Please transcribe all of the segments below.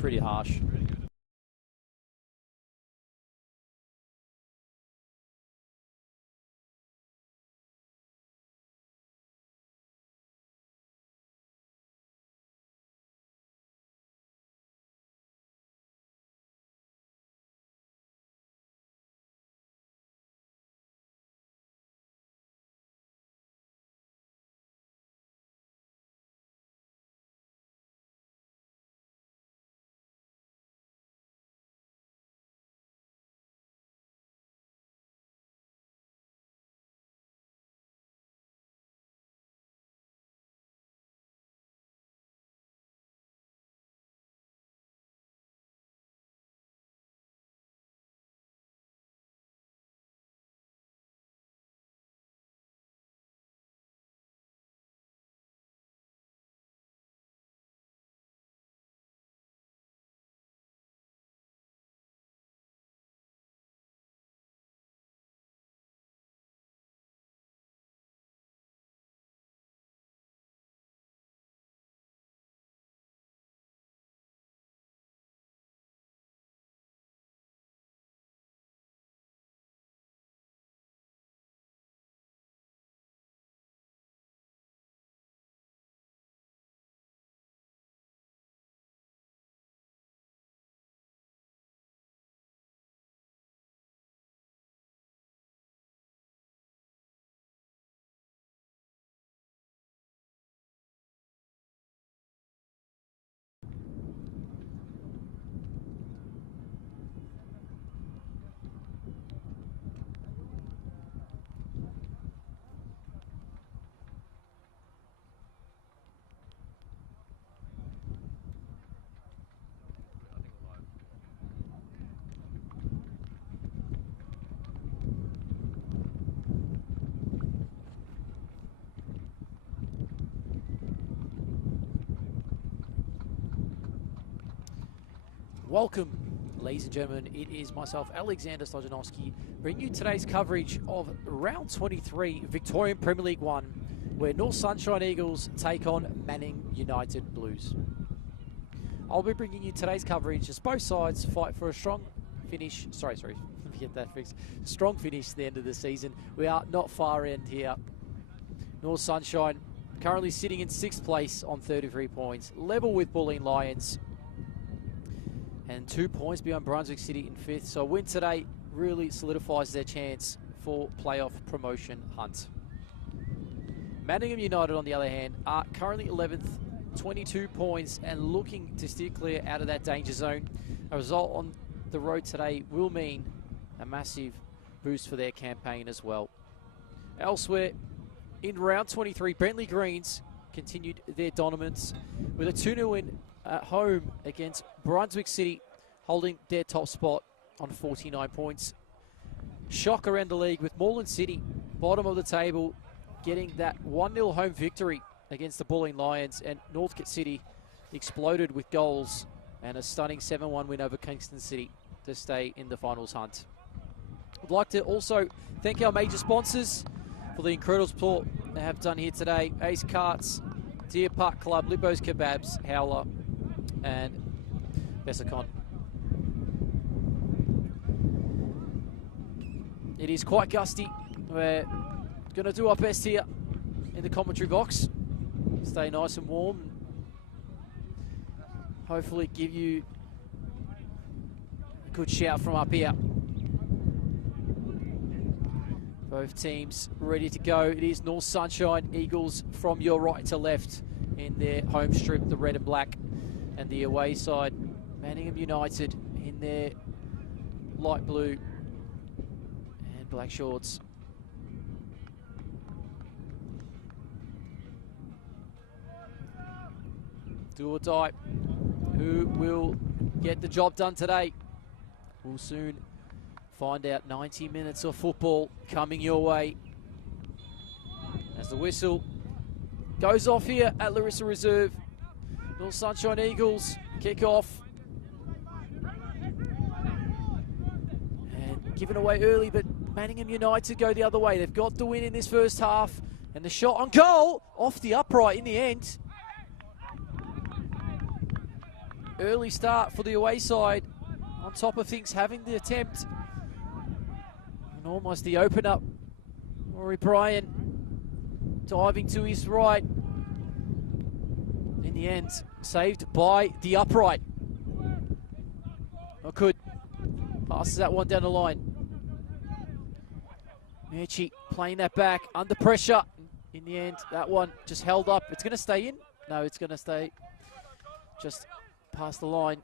pretty harsh. Welcome, ladies and gentlemen. It is myself, Alexander Stojanowski, bringing you today's coverage of round 23, Victorian Premier League 1, where North Sunshine Eagles take on Manning United Blues. I'll be bringing you today's coverage as both sides fight for a strong finish. Sorry, let me get that fixed. Strong finish at the end of the season. We are not far end here. North Sunshine currently sitting in 6th place on 33 points, level with Bulleen Lions, and 2 points behind Brunswick City in 5th. So a win today really solidifies their chance for playoff promotion hunt. Manningham United, on the other hand, are currently 11th, 22 points, and looking to steer clear out of that danger zone. A result on the road today will mean a massive boost for their campaign as well. Elsewhere, in round 23, Bentley Greens continued their dominance with a 2-0 win at home against Brunswick City, holding their top spot on 49 points. Shock around the league with Moreland City, bottom of the table, getting that 1-0 home victory against the Bulleen Lions, and Northcote City exploded with goals and a stunning 7-1 win over Kingston City to stay in the finals hunt. I'd like to also thank our major sponsors for the incredible support they have done here today. Ace Carts, Deer Park Club, Lippo's Kebabs, Howler, and Bessacon. It is quite gusty. We're going to do our best here in the commentary box. Stay nice and warm. Hopefully give you a good shout from up here. Both teams ready to go. It is North Sunshine Eagles from your right to left in their home strip, the red and black. And the away side, Manningham United in their light blue and black shorts. Do or die. Who will get the job done today? We'll soon find out. 90 minutes of football coming your way as the whistle goes off here at Larissa Reserve. North Sunshine Eagles kick off. And given away early, but Manningham United go the other way. They've got the win in this first half. And the shot on goal, off the upright in the end. early start for the away side. On top of things, having the attempt. And almost the open up. Rory Bryan diving to his right. In the end, saved by the upright. Okud passes that one down the line. Murchie playing that back, under pressure. In the end, that one just held up. It's going to stay in. No, it's going to stay just past the line.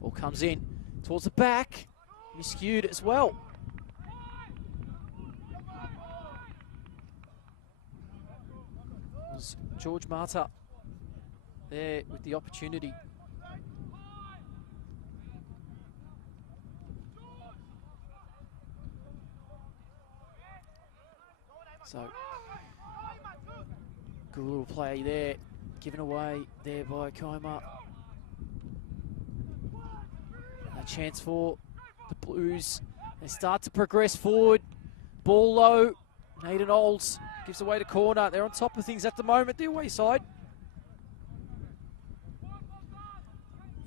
Ball comes in towards the back. Miscued as well. It was George Marta there with the opportunity. So, good little play there, given away there by Koma. A chance for the Blues. They start to progress forward. Ball low. Nathan Olds gives away to corner. They're on top of things at the moment, the away side.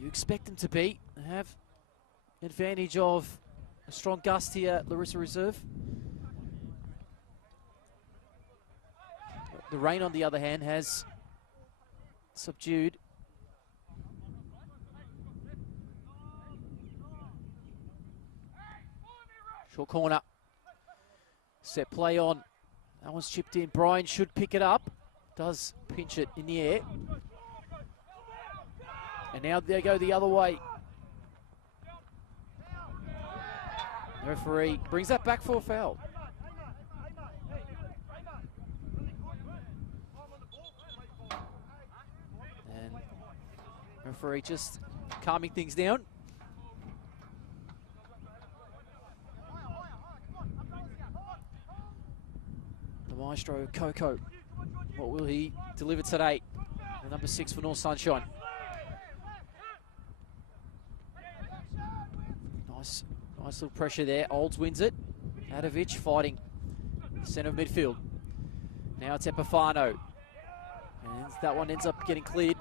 You expect them to be. They have advantage of a strong gust here, Larissa Reserve. The rain, on the other hand, has subdued. Short corner. Set play on. That one's chipped in. Bryan should pick it up. Does pinch it in the air. And now they go the other way. The referee brings that back for a foul. And referee just calming things down. The maestro, Coco. What will he deliver today? The number 6 for North Sunshine. Nice little pressure there. Olds wins it. Adovic fighting centre of midfield. Now it's Epifano. And that one ends up getting cleared.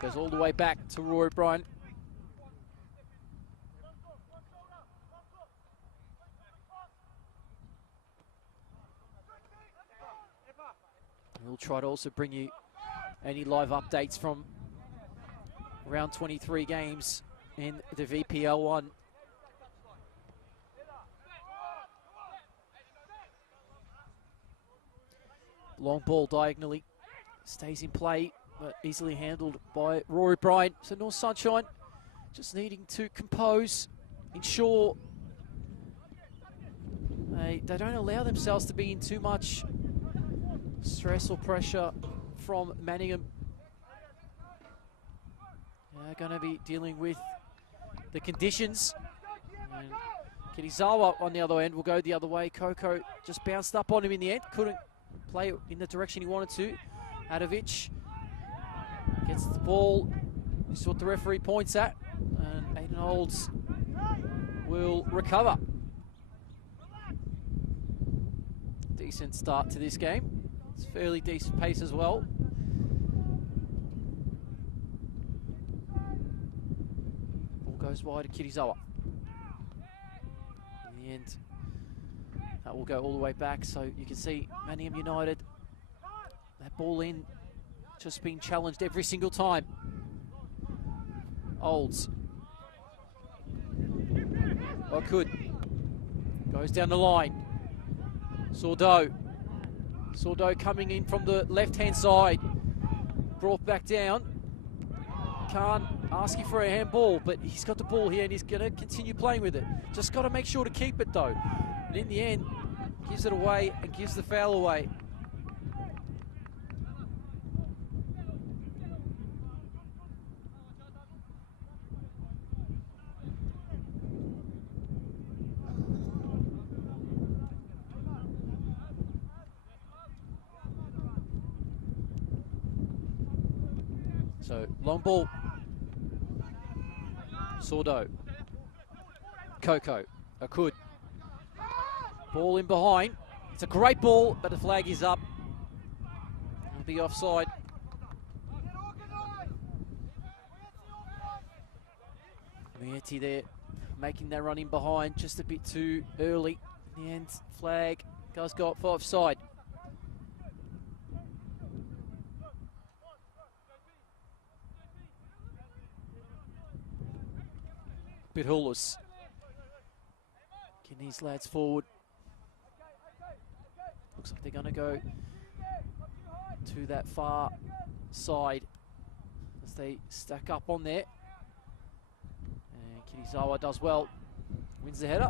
Goes all the way back to Rory Bryan. We'll try to also bring you any live updates from round 23 games in the VPL one. Long ball diagonally, stays in play, but easily handled by Rory Bryan. So North Sunshine just needing to compose, ensure they don't allow themselves to be in too much stress or pressure from Manningham. They're going to be dealing with the conditions. And Kirizawa on the other end will go the other way. Coco just bounced up on him in the end. Couldn't play it in the direction he wanted to. Adovic gets the ball. This is what the referee points at. And Aiden Olds will recover. Decent start to this game. It's fairly decent pace as well. Ball goes wide to Kirizawa. In the end, that will go all the way back. So you can see Manningham United, that ball in, just being challenged every single time. Olds. Okud goes down the line. Sordo coming in from the left-hand side. Brought back down. Khan asking for a handball, but he's got the ball here and he's going to continue playing with it. Just got to make sure to keep it though. And in the end, gives it away and gives the foul away. So, long ball. Sordo. Coco. Okud. Ball in behind. It's a great ball, but the flag is up. It'll be offside. Mieti there, making that run in behind just a bit too early. In the end, flag goes for offside. Bithulis getting his lads forward. Looks like they're going to go to that far side as they stack up on there. And Kirizawa does well, wins the header.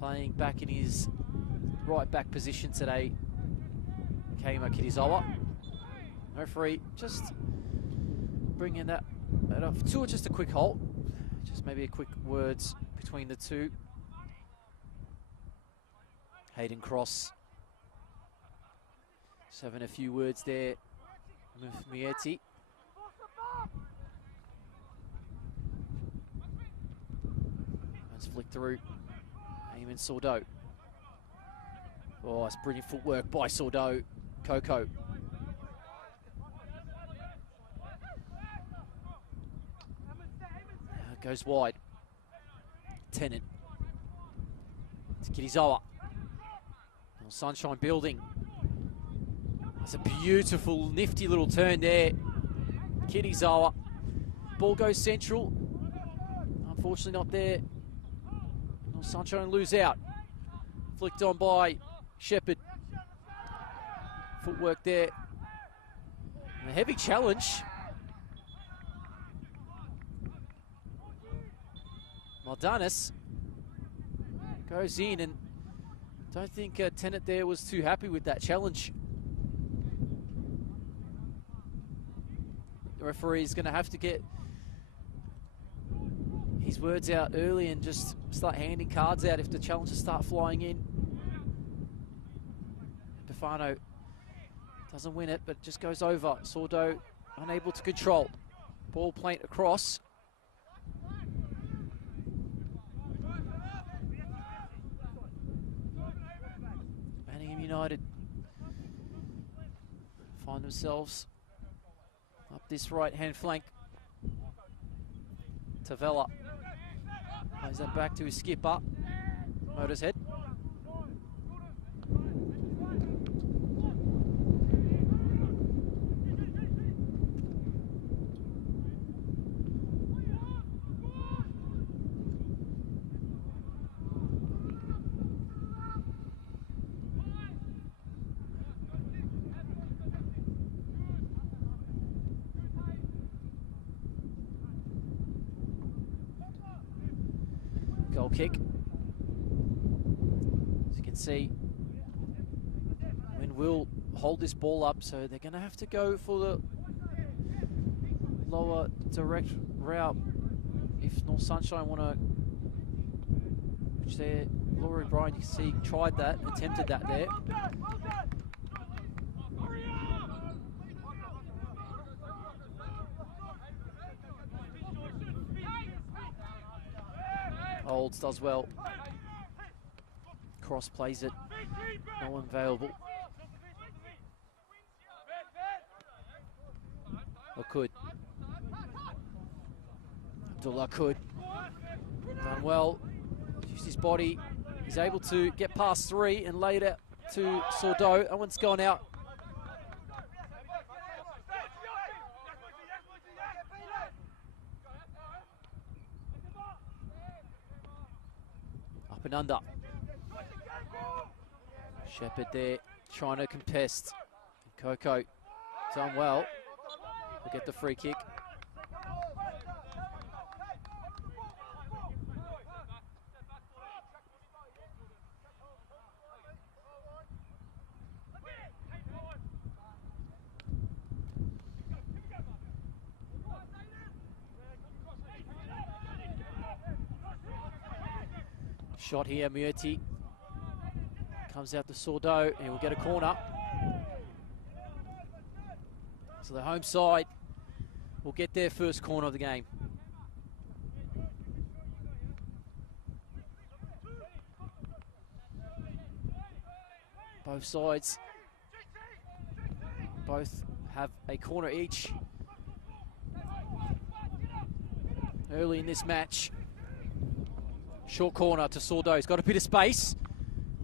Playing back in his right back position today, Keima Kirizawa. Referee just bringing that off to just a quick halt. Just maybe a quick words between the two. Hayden Cross just having a few words there with Mieti. Let's flick through. Eamon Sordo. Oh, it's brilliant footwork by Sordo. Coco. Goes wide. Tennant. It's Kirizawa. Sunshine building. That's a beautiful, nifty little turn there. Kirizawa. Ball goes central. Unfortunately not there. Sunshine lose out. Flicked on by Shepherd. Footwork there. And a heavy challenge. Maldanis goes in, and don't think Tennant there was too happy with that challenge. The referee is going to have to get his words out early and just start handing cards out if the challenges start flying in. Bufano doesn't win it, but just goes over. Sordo unable to control. Ball played across. Manningham United find themselves up this right-hand flank. Tavella plays that back to his skipper, Motorhead. Goal kick. As you can see, Wynn will hold this ball up, so they're going to have to go for the lower direct route if North Sunshine want to, which there, Laurie Bryan, you can see, tried that, attempted that there. Olds does well. Cross plays it. No one available. Could. Abdullah could. Done well. Used his body. He's able to get past three and laid it to Sordo. That one's gone out. Up and under. Shepherd there trying to contest. Coco done well. We'll get the free kick. Shot here, Mueti. Comes out to Sordo, and we'll get a corner. So the home side will get their first corner of the game. Both sides. Both have a corner each. Early in this match. Short corner to Sordo. He's got a bit of space.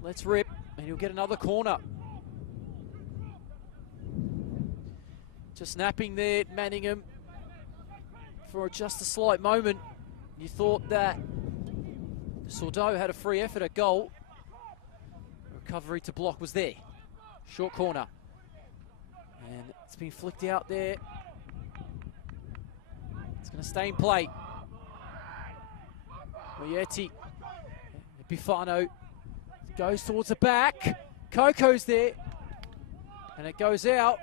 Let's rip, and he'll get another corner. Just snapping there, Manningham. For just a slight moment, you thought that Sordo had a free effort at goal. Recovery to block was there. Short corner. And it's been flicked out there. It's going to stay in play. Moyetti. Bifano goes towards the back. Coco's there. And it goes out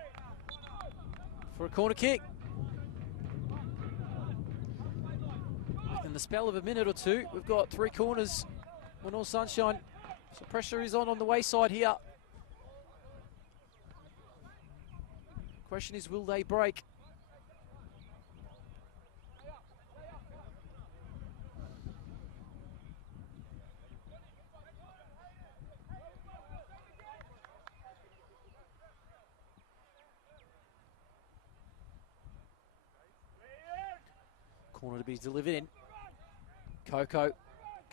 for a corner kick. Within the spell of a minute or two, we've got 3 corners on North Sunshine. So pressure is on the wayside here. Question is, will they break? Corner to be delivered in. Coco.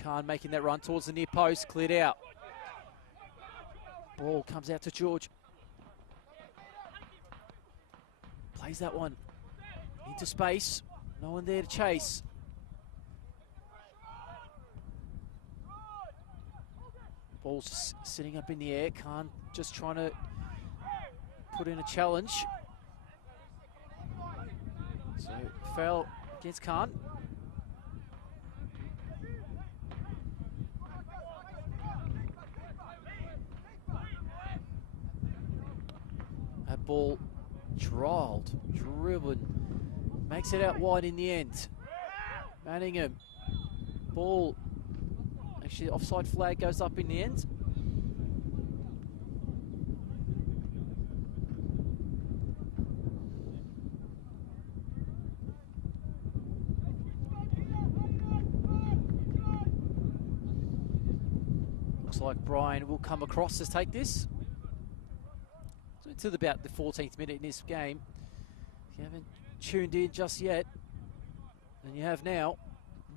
Khan making that run towards the near post. Cleared out. Ball comes out to George. Plays that one into space. No one there to chase. Ball's sitting up in the air. Khan just trying to put in a challenge. So foul against Khan. That ball dribbling, makes it out wide in the end. Manningham, ball, actually the offside flag goes up in the end. Looks like Brian will come across to take this. To about the 14th minute in this game. If you haven't tuned in just yet, and you have now,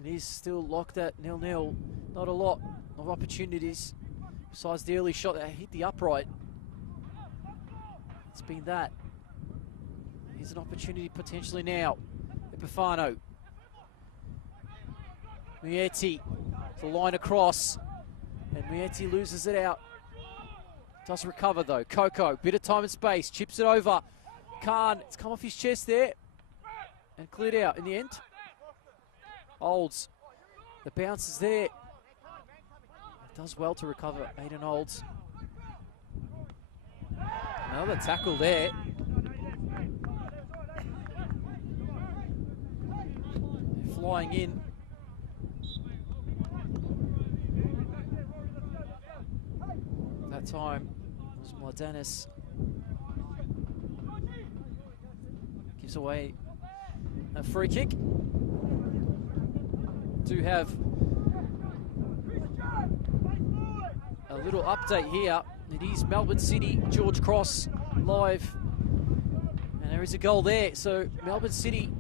it is still locked at 0-0. Not a lot of opportunities besides the early shot that hit the upright. It's been that. Here's an opportunity potentially now. Epifano. Moyetti, the line across, and Moyetti loses it out. Does recover though. Coco, bit of time and space, chips it over. Khan, it's come off his chest there and cleared out in the end. Olds, the bounce is there. It does well to recover, Aiden Olds. Another tackle there. Flying in. That time was Mladenis. Gives away a free kick. Do have a little update here. It is Melbourne City, George Cross live. And there is a goal there. So Melbourne City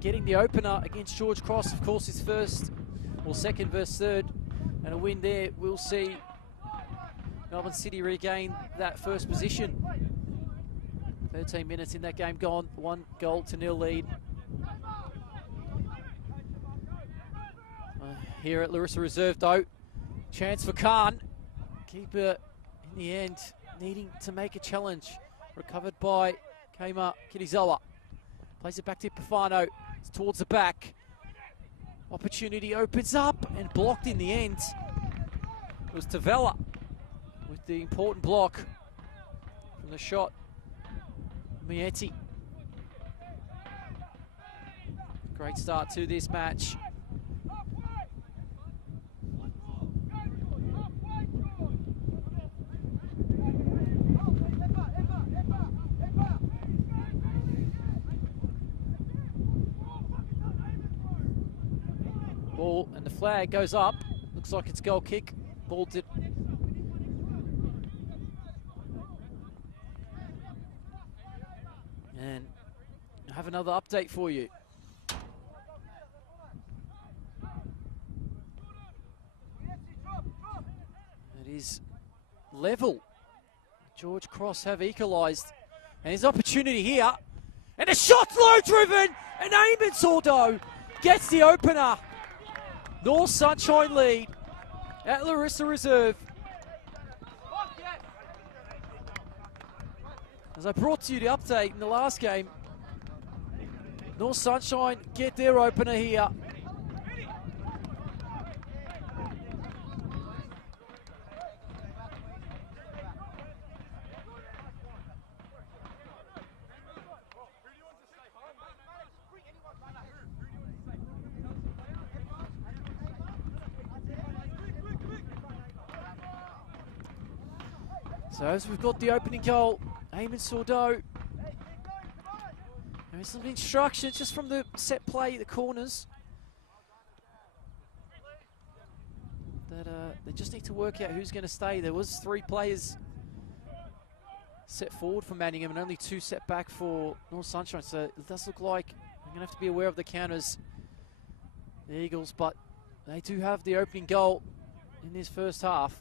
getting the opener against George Cross. Of course, his first or second versus third. And a win there, we'll see Melbourne City regain that first position. 13 minutes in that game gone, 1-0 lead. Here at Larissa Reserve though, chance for Khan. Keeper in the end needing to make a challenge. Recovered by Kema Kirizawa. Plays it back to Pifano. It's towards the back. Opportunity opens up and blocked in the end. It was Tavella with the important block from the shot. Moyetti. Great start to this match. Ball and the flag goes up. Looks like it's goal kick. Ball did. have another update for you. It is level. George Cross have equalised. And his opportunity here. And a shot low driven. And Eamon Sordo gets the opener. North Sunshine lead at Larissa Reserve. As I brought to you the update in the last game, North Sunshine get their opener here. So as we've got the opening goal, Eamon Sordo. There's some instructions just from the set play, the corners. That they just need to work out who's going to stay. There was 3 players set forward for Manningham and only 2 set back for North Sunshine. So it does look like I'm going to have to be aware of the counters, the Eagles, but they do have the opening goal in this first half.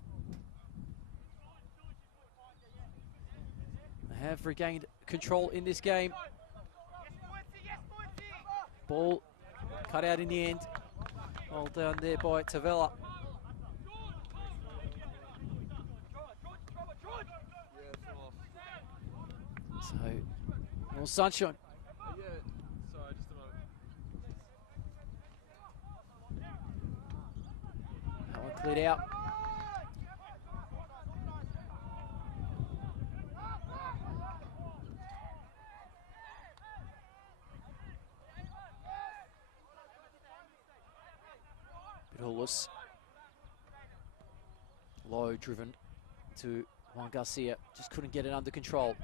They have regained control in this game. Ball cut out in the end. Well down there by Tavella. So, North Sunshine. That one cleared out. Hullis. Low driven to Juan Garcia. Just couldn't get it under control.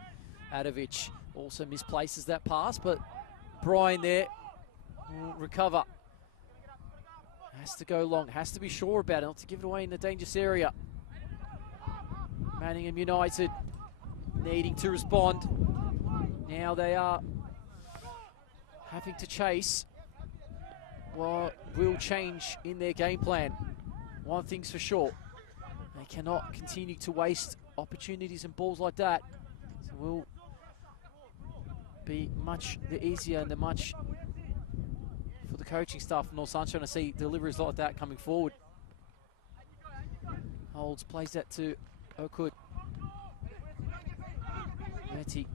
Adovic also misplaces that pass, but Brian there will recover. Has to go long, has to be sure about it, not to give it away in the dangerous area. Manningham United needing to respond. Now they are having to chase. What will change in their game plan? One thing's for sure. They cannot continue to waste opportunities and balls like that. So it will be much easier and the much for the coaching staff of North Sunshine to see deliveries like that coming forward. Holds, plays that to Okud. Merti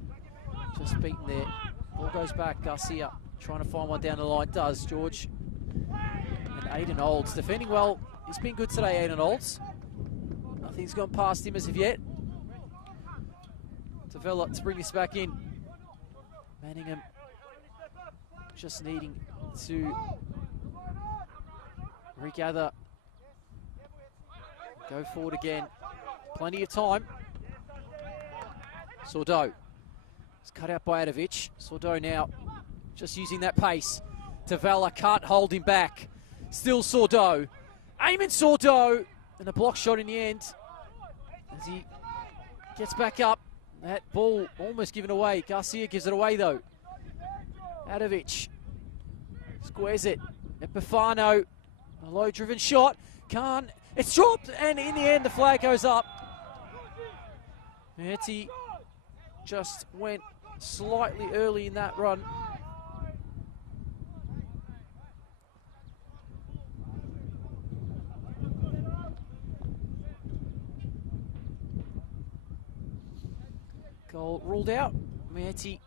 just beaten there. Ball goes back, Garcia trying to find one down the line, does George. And Aiden Olds defending well. He's been good today, Aiden Olds. Nothing's gone past him as of yet. Tavella to bring this back in. Manningham just needing to regather. Go forward again. Plenty of time. Sordo. It's cut out by Adovic. Sordo now just using that pace. Tavella can't hold him back. Still Sordo. Eamon Sordo. And a block shot in the end. As he gets back up. That ball almost given away. Garcia gives it away though. Adovic squares it. Epifano. A low driven shot. Can't. It's dropped. And in the end the flag goes up. Merti just went slightly early in that run. Goal ruled out. Merti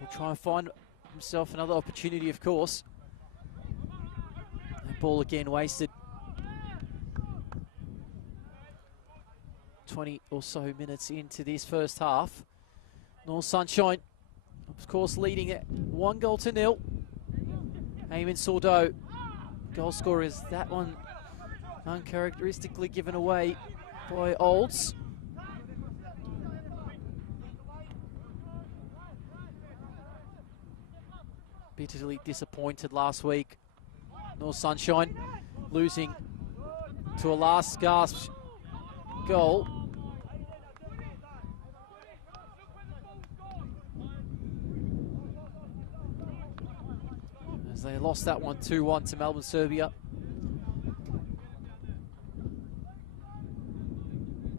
will try and find himself another opportunity, of course. The ball again wasted. 20 or so minutes into this first half. North Sunshine, of course, leading it 1-0. Eamon Sordo, goal scorer, is that one uncharacteristically given away by Olds. Bitterly disappointed last week. North Sunshine losing to a last gasp goal. as they lost that one 2-1 to Melbourne, Serbia.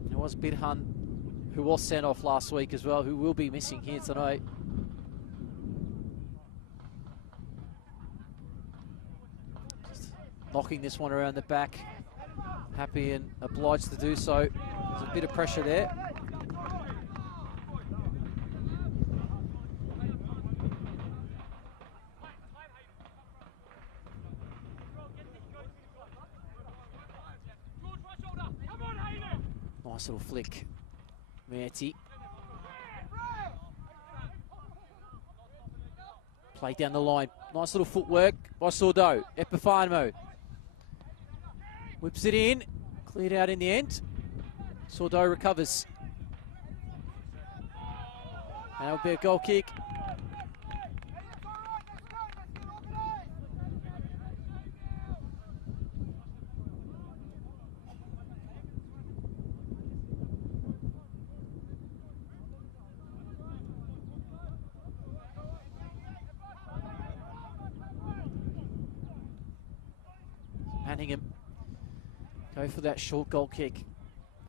It was Bidhan, who was sent off last week as well, who will be missing here tonight. Just knocking this one around the back. Happy and obliged to do so. There's a bit of pressure there. Nice little flick. Manti. Play down the line. Nice little footwork by Sordo. Epifano. Whips it in. Cleared out in the end. Sordo recovers. That will be a goal kick. Manningham go for that short goal kick.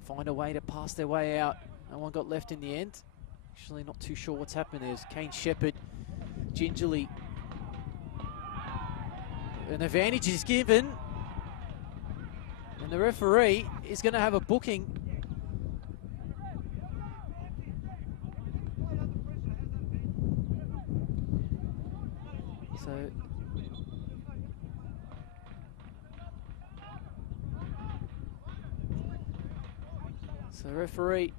Find a way to pass their way out. No one got left in the end. Actually not too sure what's happened. There's Kane Shepherd gingerly. An advantage is given. And the referee is going to have a booking. So the referee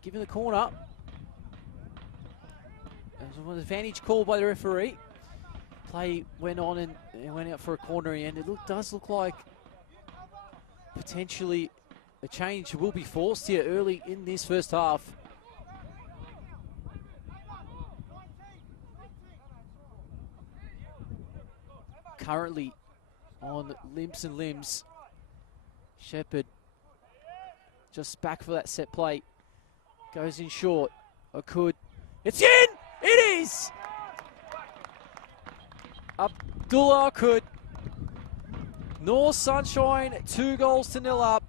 giving the corner. There was an advantage call by the referee. Play went on and went out for a corner in the end. It does look like potentially a change will be forced here early in this first half. Currently on limps and limbs. Shepherd just back for that set play. Goes in short. Okud. It's in! It is! Abdullah Okud. North Sunshine 2-0 up.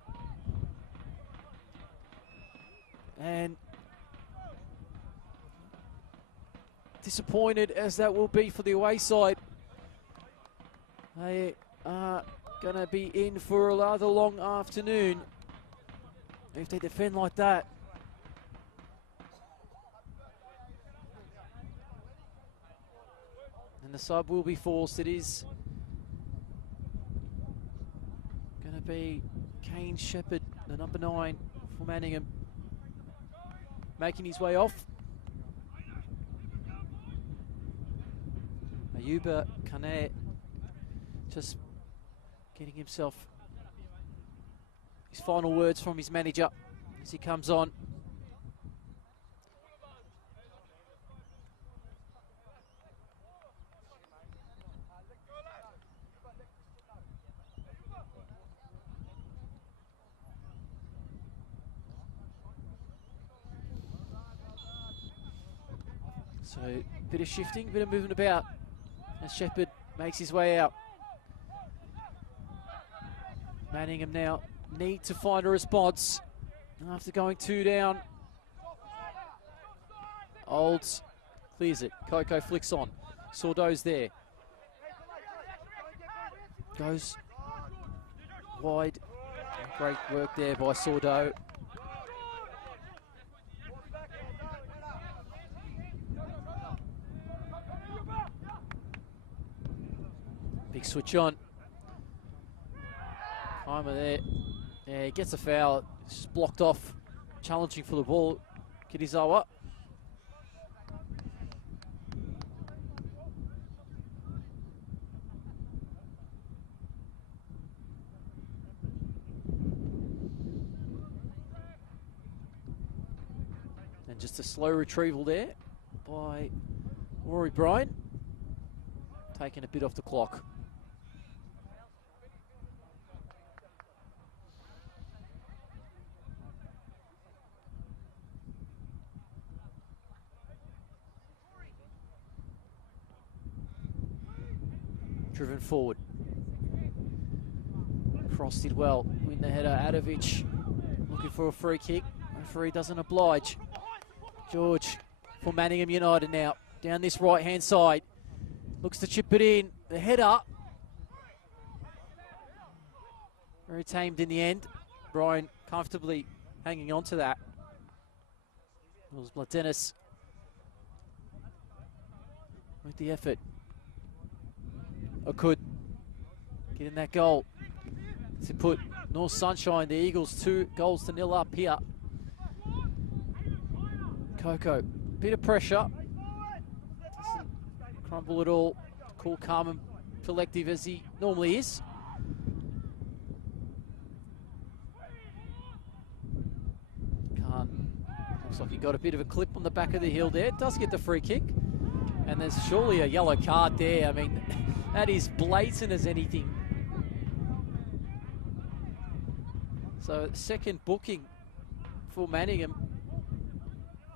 And disappointed as that will be for the away side. They are going to be in for a rather long afternoon if they defend like that. And the sub will be forced. It is going to be Kane Shepherd, the number 9 for Manningham, making his way off. Ayuba Kane just getting himself his final words from his manager as he comes on. So a bit of shifting, a bit of movement about as Shepherd makes his way out. Manningham now need to find a response after going 2 down. Olds clears it. Coco flicks on. Sordo's there. Goes wide. Great work there by Sordo. Big switch on. Timer there. Yeah, he gets a foul. It's just blocked off. Challenging for the ball. Kirizawa. And just a slow retrieval there by Rory Bryan. Taking a bit off the clock. driven forward. Cross did well. Win the header. Adovic looking for a free kick. Referee doesn't oblige. George for Manningham United now. Down this right-hand side. Looks to chip it in. The header. Very tamed in the end. Brian comfortably hanging on to that. It was Bladenis with the effort. Could get in that goal to put North Sunshine, the Eagles, 2-0 up here. Coco, bit of pressure. Doesn't crumble at all. Cool, calm and collective as he normally is. Looks like he got a bit of a clip on the back of the heel there. Does get the free kick. And there's surely a yellow card there. I mean, that is blatant as anything. So second booking for Manningham.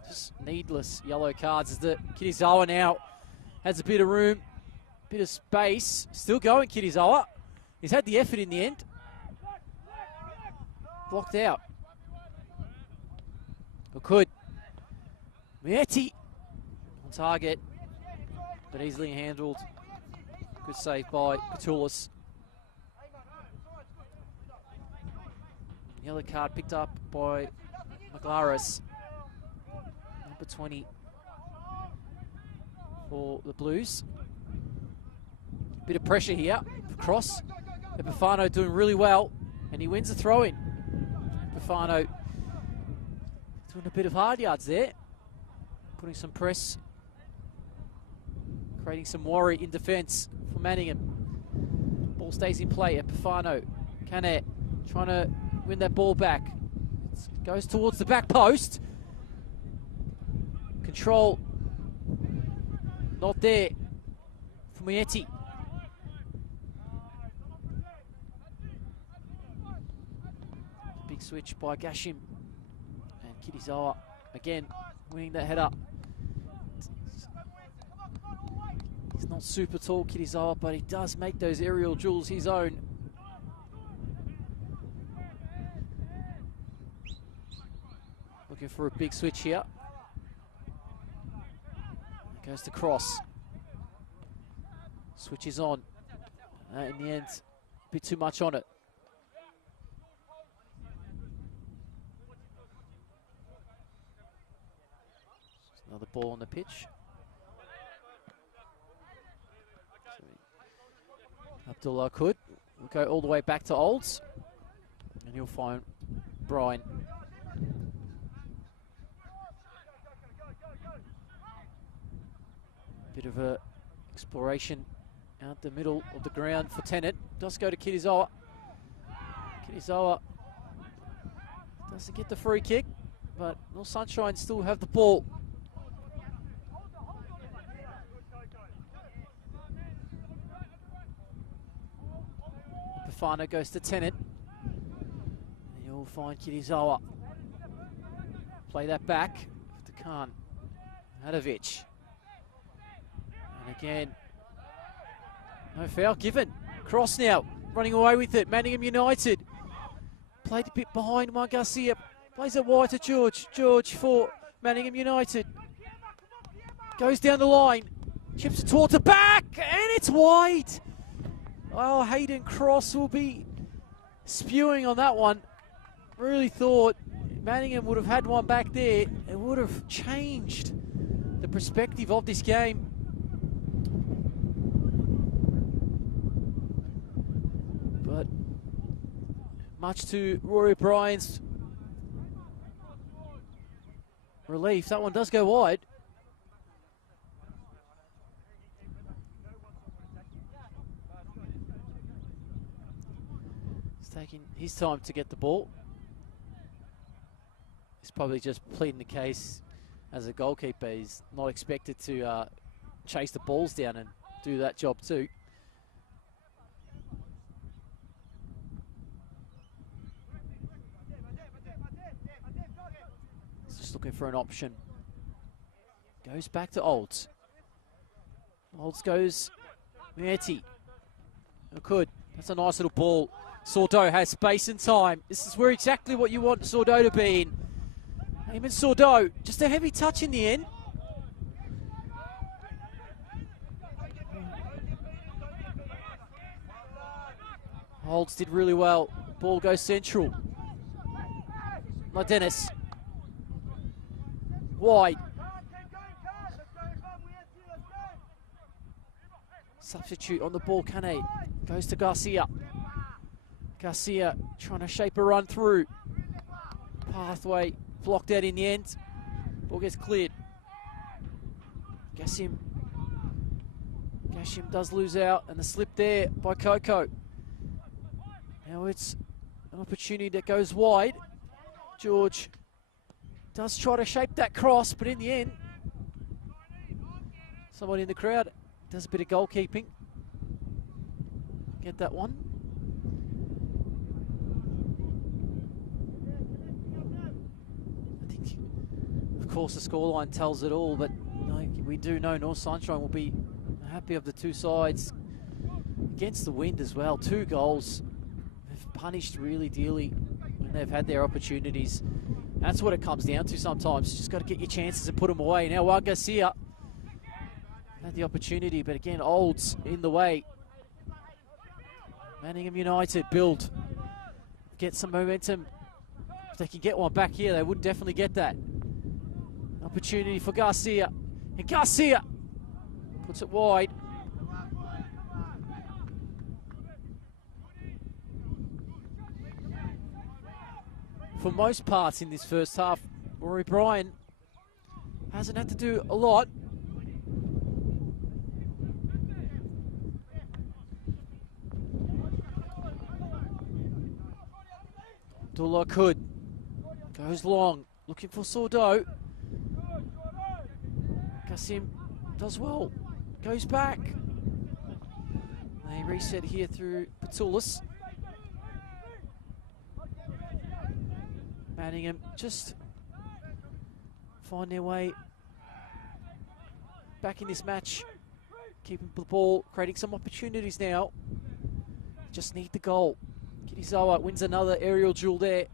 Just needless yellow cards as the Kirizawa now has a bit of room, bit of space. Still going, Kirizawa. He's had the effort in the end. Blocked out. Could. Mieti on target, but easily handled. Good save by Catullus. Yellow card picked up by Maglaris. Number 20 for the Blues. Bit of pressure here. Cross. Epifano doing really well, and he wins the throw-in. Epifano doing a bit of hard yards there. Putting some press. Creating some worry in defence for Manningham. Ball stays in play. Epifano. Canet trying to win that ball back. It goes towards the back post. Control not there for Mieti. Big switch by Gashim. And Kirizawa again winning that header. He's not super tall, Kirizawa, but he does make those aerial duels his own. Looking for a big switch here. Goes to cross. Switches on. In the end, a bit too much on it. Another ball on the pitch. Abdullah could. We'll go all the way back to Olds. And you'll find Brian. Bit of a exploration out the middle of the ground for Tennant. Does go to Kirizawa. Kirizawa doesn't get the free kick, but North Sunshine still have the ball. Bafana goes to Tennant. And you'll find Kirizawa. Play that back to Khan. Adovic. And again, no foul given. Cross now, running away with it. Manningham United. Played a bit behind Juan Garcia. Plays it wide to George. George for Manningham United. Goes down the line. Chips it towards the back. And it's wide. Oh, Hayden Cross will be spewing on that one. Really thought Manningham would have had one back there. It would have changed the perspective of this game. But much to Rory O'Brien's relief, that one does go wide. He's taking his time to get the ball. He's probably just pleading the case as a goalkeeper. He's not expected to chase the balls down and do that job too. Looking for an option. Goes back to Olds. Olds goes Mieti. Could. That's a nice little ball. Sordo has space and time. This is where exactly what you want Sordo to be in. Eamon Sordo, just a heavy touch in the end. Holds did really well. Ball goes central. Dennis. Wide. Substitute on the ball, Kane. Goes to Garcia. Garcia trying to shape a run through. Pathway blocked out in the end. Ball gets cleared. Gassim does lose out, and the slip there by Coco. Now it's an opportunity that goes wide. George does try to shape that cross, but in the end, somebody in the crowd does a bit of goalkeeping. Get that one. I think, of course, the scoreline tells it all, but we do know North Sunshine will be happy of the two sides. Against the wind as well, 2 goals. They've punished really dearly when they've had their opportunities. That's what it comes down to sometimes. You just got to get your chances and put them away. Now Juan Garcia had the opportunity, but again, Olds in the way. Manningham United build, get some momentum. If they can get one back here, they would definitely get that. Opportunity for Garcia, and Garcia puts it wide. For most parts in this first half, Rory Bryan hasn't had to do a lot. Abdullah Could goes long, looking for Sordo. Gassim does well, goes back. They reset here through Patoulis. Manningham just find their way back in this match, keeping the ball, creating some opportunities now. Just need the goal. Kirizawa wins another aerial duel there.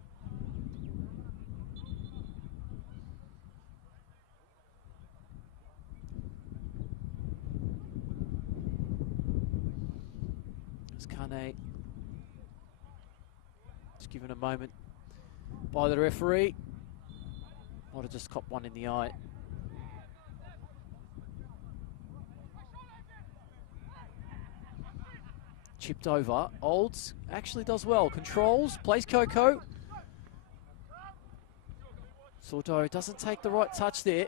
There's Kane. Just given a moment by the referee. Might have just copped one in the eye. Chipped over. Olds actually does well. Controls, plays Coco. Sordo doesn't take the right touch there.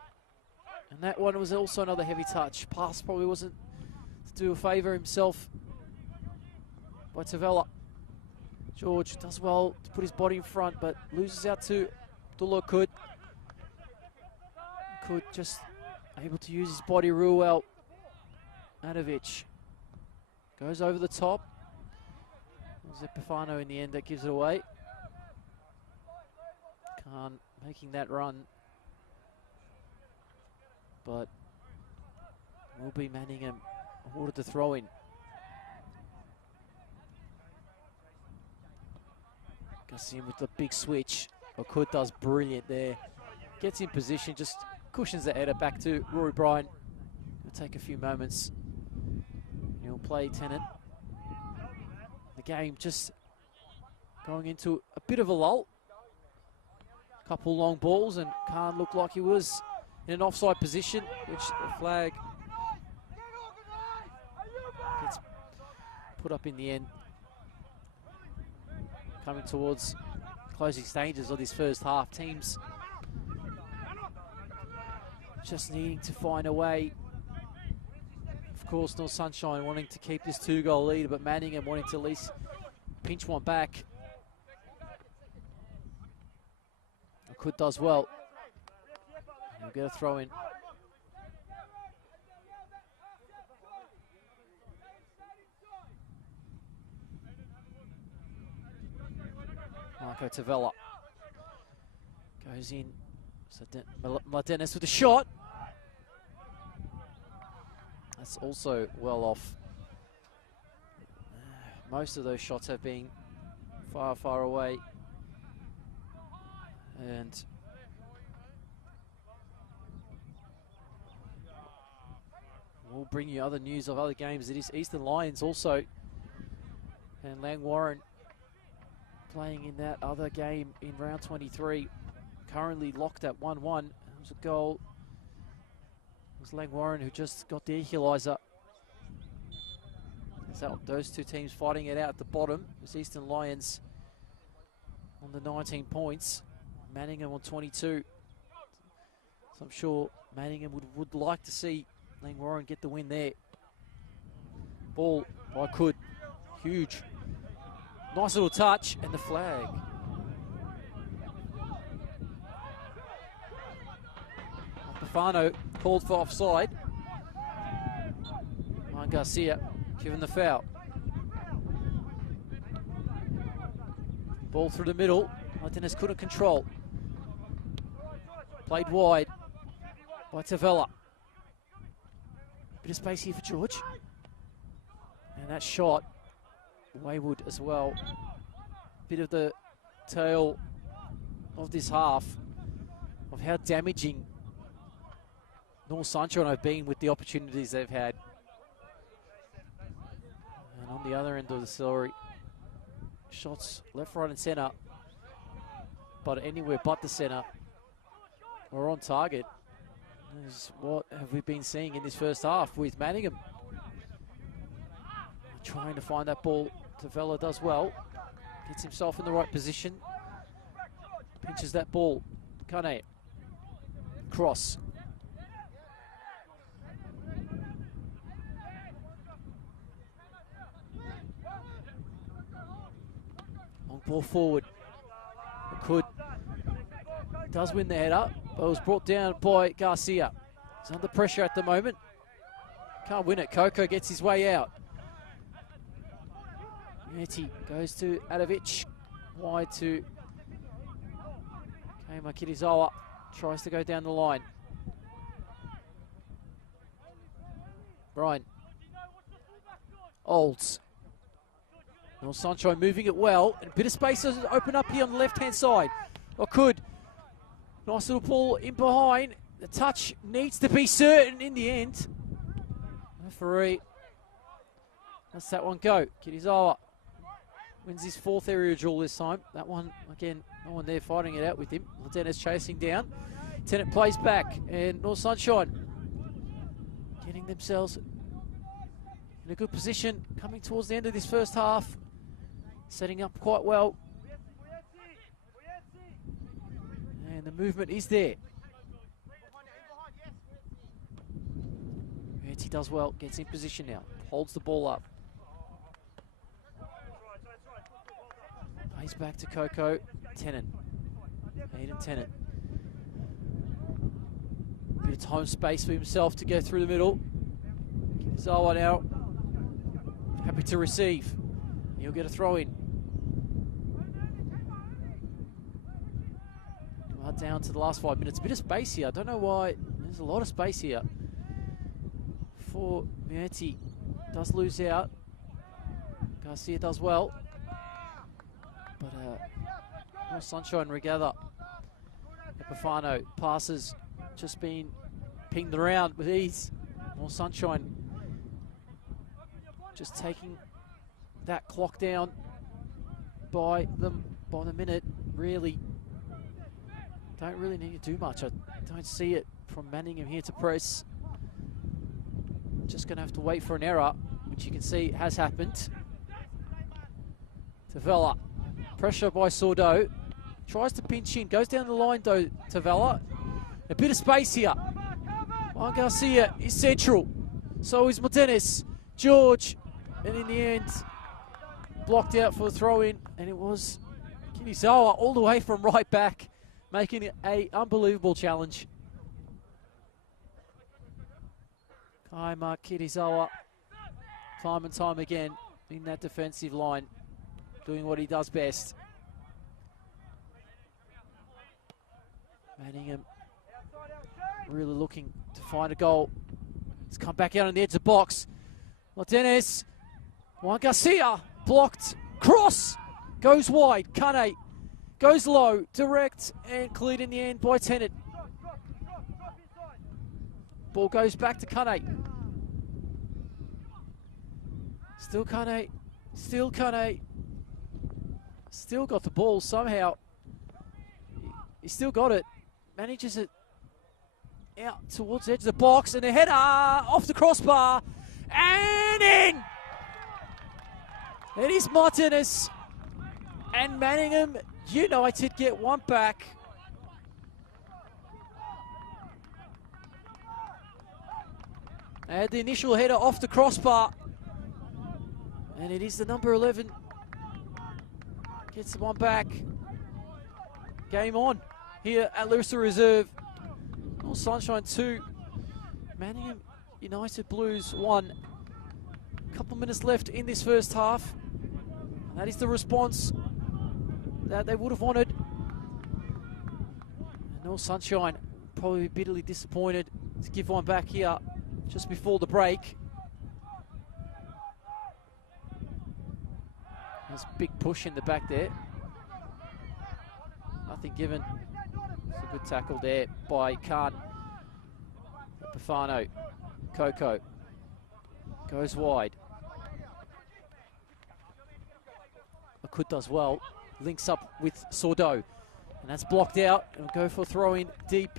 And that one was also another heavy touch. Pass probably wasn't to do a favour himself by Tavella. George does well to put his body in front, but loses out to Abdullah Could. Could just able to use his body real well. Anovic goes over the top. It was Epifano in the end that gives it away. Khan making that run, but will be Manningham awarded the throw in. Gassim with the big switch. Okud does brilliant there. Gets in position, just cushions the header back to Rory Bryan. It'll take a few moments. He'll play Tennant. The game just going into a bit of a lull. Couple long balls, and Khan looked like he was in an offside position, which the flag gets put up in the end. Coming towards closing stages of this first half. Teams just needing to find a way. Of course, North Sunshine wanting to keep this 2-goal lead, but Manningham wanting to at least pinch one back. Could does well. He'll get a throw in. Marco Tavella goes in. Dennis with a shot. That's also well off. most of those shots have been far, far away. And we'll bring you other news of other games. It is Eastern Lions also. And Langwarrin playing in that other game in round 23. Currently locked at 1-1. It was a goal. It was Langwarrin who just got the equaliser. So those two teams fighting it out at the bottom. It's Eastern Lions on the 19 points. Manningham on 22. So I'm sure Manningham would like to see Langwarrin get the win there. Ball by Could. Huge. Nice little touch and the flag. Bafano called for offside. Ryan Garcia given the foul. Ball through the middle. Martinez couldn't control. Played wide by Tavella. Bit of space here for George. And that shot, wayward as well. Bit of the tale of this half of how damaging North Sunshine have been with the opportunities they've had. And on the other end of the celery, shots left, right and centre, but anywhere but the centre or on target is what have we been seeing in this first half with Manningham. Trying to find that ball. Tavella does well. Gets himself in the right position. Pinches that ball. Kane. Cross. Long ball forward. Could. Does win the header, but it was brought down by Garcia. He's under pressure at the moment. Can't win it. Coco gets his way out. Yeti goes to Adovic. Wide to Keima Kirizawa. Tries to go down the line. Brian. Olds. North Sunshine moving it well. And a bit of space doesn't open up here on the left-hand side. Or could. Nice little ball in behind. The touch needs to be certain in the end. Referee lets that one go. Kirizawa wins his fourth area duel this time. That one, again, no one there fighting it out with him. Dennis chasing down. Tennant plays back, and North Sunshine getting themselves in a good position, coming towards the end of this first half. Setting up quite well. And the movement is there. He does well, gets in position now, holds the ball up. Plays back to Coco. Tennant. Hayden Tennant. Bit of time space for himself to go through the middle. Zawa now. Happy to receive. He'll get a throw in. Right down to the last 5 minutes. A bit of space here. I don't know why. There's a lot of space here. For Mieti. Does lose out. Garcia does well. But North Sunshine regather. Epifano passes just been pinged around with ease. North Sunshine just taking that clock down by them by the minute. Really don't really need to do much. I don't see it from Manningham here to press. Just going to have to wait for an error, which you can see has happened. Tavella. Pressure by Sordo. Tries to pinch in. Goes down the line, though, Tavella. A bit of space here. Juan Garcia is central. So is Martinez. George. And in the end, blocked out for a throw-in. And it was Kirizawa all the way from right back, making it an unbelievable challenge. Kaima Kirizawa, time and time again, in that defensive line, doing what he does best. Manningham really looking to find a goal. It's come back out on the edge of the box. Martinez, Juan Garcia, blocked, cross, goes wide, Kane, goes low, direct, and cleared in the end by Tennant. Ball goes back to Kane. Still Kane, still Kane. Still got the ball somehow. He still got it. Manages it out towards the edge of the box, and a header off the crossbar and in. It is Martinez, and Manningham United get one back. They had the initial header off the crossbar, and it is the number 11. Gets the one back. Game on here at Larissa Reserve. North Sunshine 2, Manningham United Blues 1. A couple minutes left in this first half. And that is the response that they would have wanted. And North Sunshine probably bitterly disappointed to give one back here just before the break. There's a big push in the back there. Nothing given. It's a good tackle there by Khan. Bafano. Coco. Goes wide. Akut does well. Links up with Sordo. And that's blocked out. And we'll go for a throw in deep.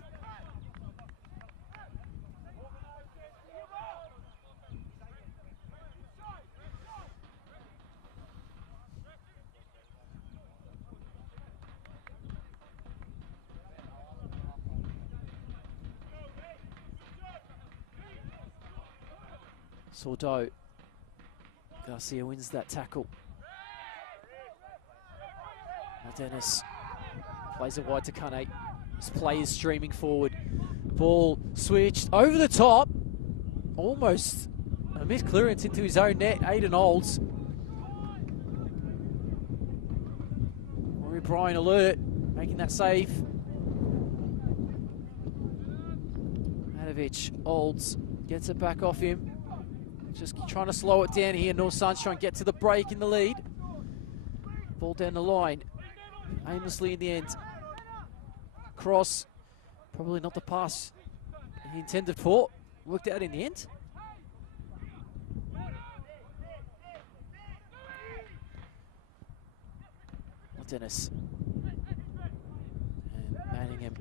Sordo. Garcia wins that tackle. Dennis plays it wide to Kane. His play is streaming forward. Ball switched over the top. Almost a missed clearance into his own net. Aiden Olds. Rory Bryan alert, making that save. Madovic, Olds gets it back off him. Just trying to slow it down here. North Sunshine get to the break in the lead. Ball down the line. Aimlessly in the end. Cross. Probably not the pass he intended for. Worked out in the end. Dennis. And Manningham.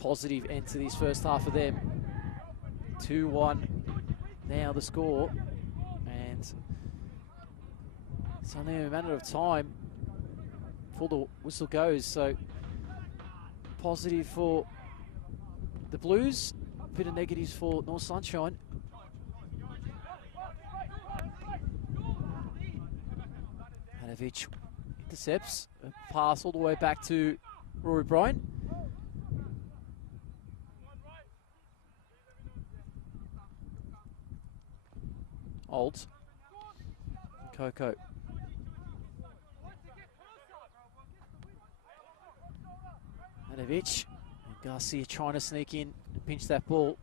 Positive end to this first half of them. 2-1. Now the score, and it's only a matter of time before the whistle goes. So positive for the Blues, a bit of negatives for North Sunshine. Hanovic intercepts, a pass all the way back to Rory Bryan. Olds. Coco. Manovic. And Garcia trying to sneak in and pinch that ball.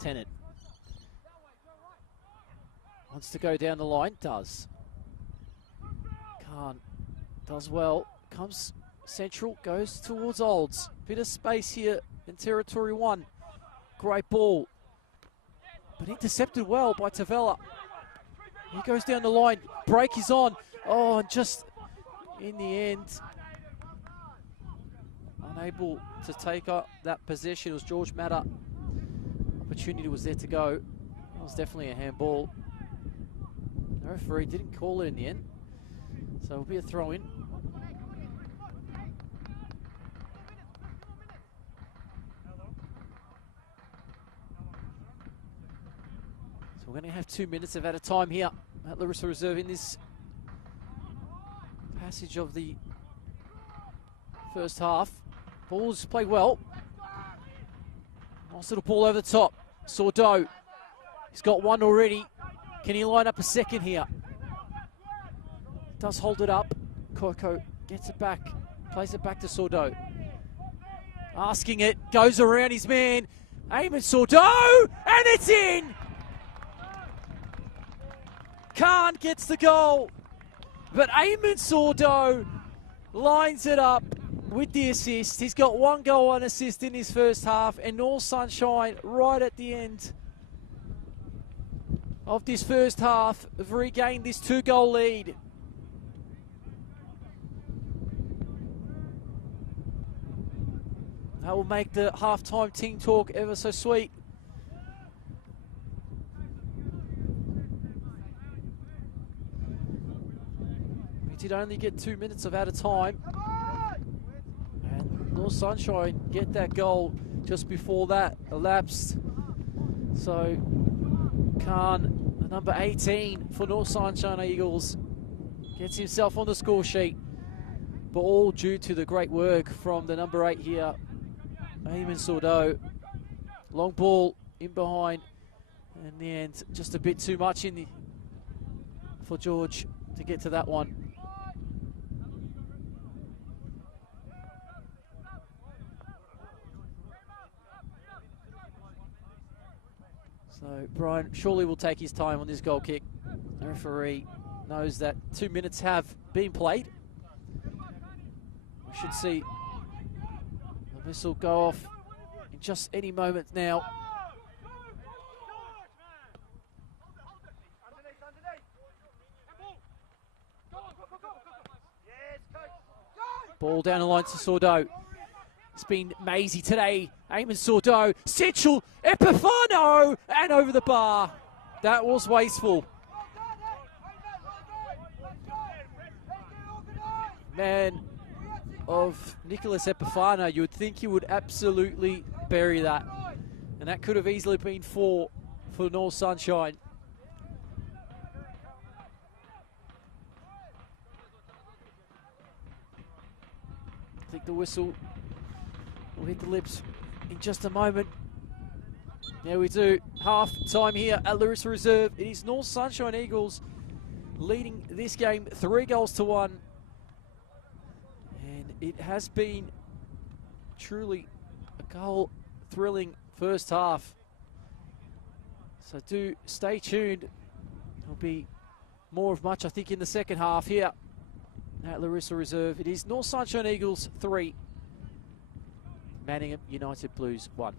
Tennant. Wants to go down the line. Does. Khan does well. Comes central, goes towards Olds. Bit of space here in territory 1. Great ball. But intercepted well by Tavella. He goes down the line. Break is on. Oh, and just in the end, unable to take up that possession. It was George Matter. Opportunity was there to go. That was definitely a handball. The referee didn't call it in the end. So it'll be a throw in. We're going to have 2 minutes of added time here at Larissa Reserve in this passage of the first half. Ball's played well. Nice little ball over the top. Sordo. He's got one already. Can he line up a second here? Does hold it up. Coco gets it back. Plays it back to Sordo. Asking it, goes around his man. Eamon Sordo, and it's in! Khan gets the goal, but Eamon Sordo lines it up with the assist. He's got 1 goal, 1 assist in his first half, and North Sunshine right at the end of this first half have regained this 2-goal lead. That will make the halftime team talk ever so sweet. We did only get 2 minutes of added time. And North Sunshine get that goal just before that elapsed. So Khan, the number 18 for North Sunshine Eagles, gets himself on the score sheet. But all due to the great work from the number 8 here, Eamon Sordo. Long ball in behind. In the end, just a bit too much for George to get to that one. So Brian surely will take his time on this goal kick. The referee knows that 2 minutes have been played. We should see the whistle go off in just any moment now. Ball down the line to Sordo. It's been mazy today. Eamon Sordo, Central, Epifano, and over the bar. That was wasteful. Man of Nicholas Epifano, you would think he would absolutely bury that. And that could have easily been 4 for North Sunshine. I think the whistle will hit the lips in just a moment. There we do. Half time here at Larissa Reserve. It is North Sunshine Eagles leading this game 3-1. And it has been truly a goal-thrilling first half. So do stay tuned. There'll be more of much, I think, in the second half here at Larissa Reserve. It is North Sunshine Eagles 3, Manningham United Blues 1.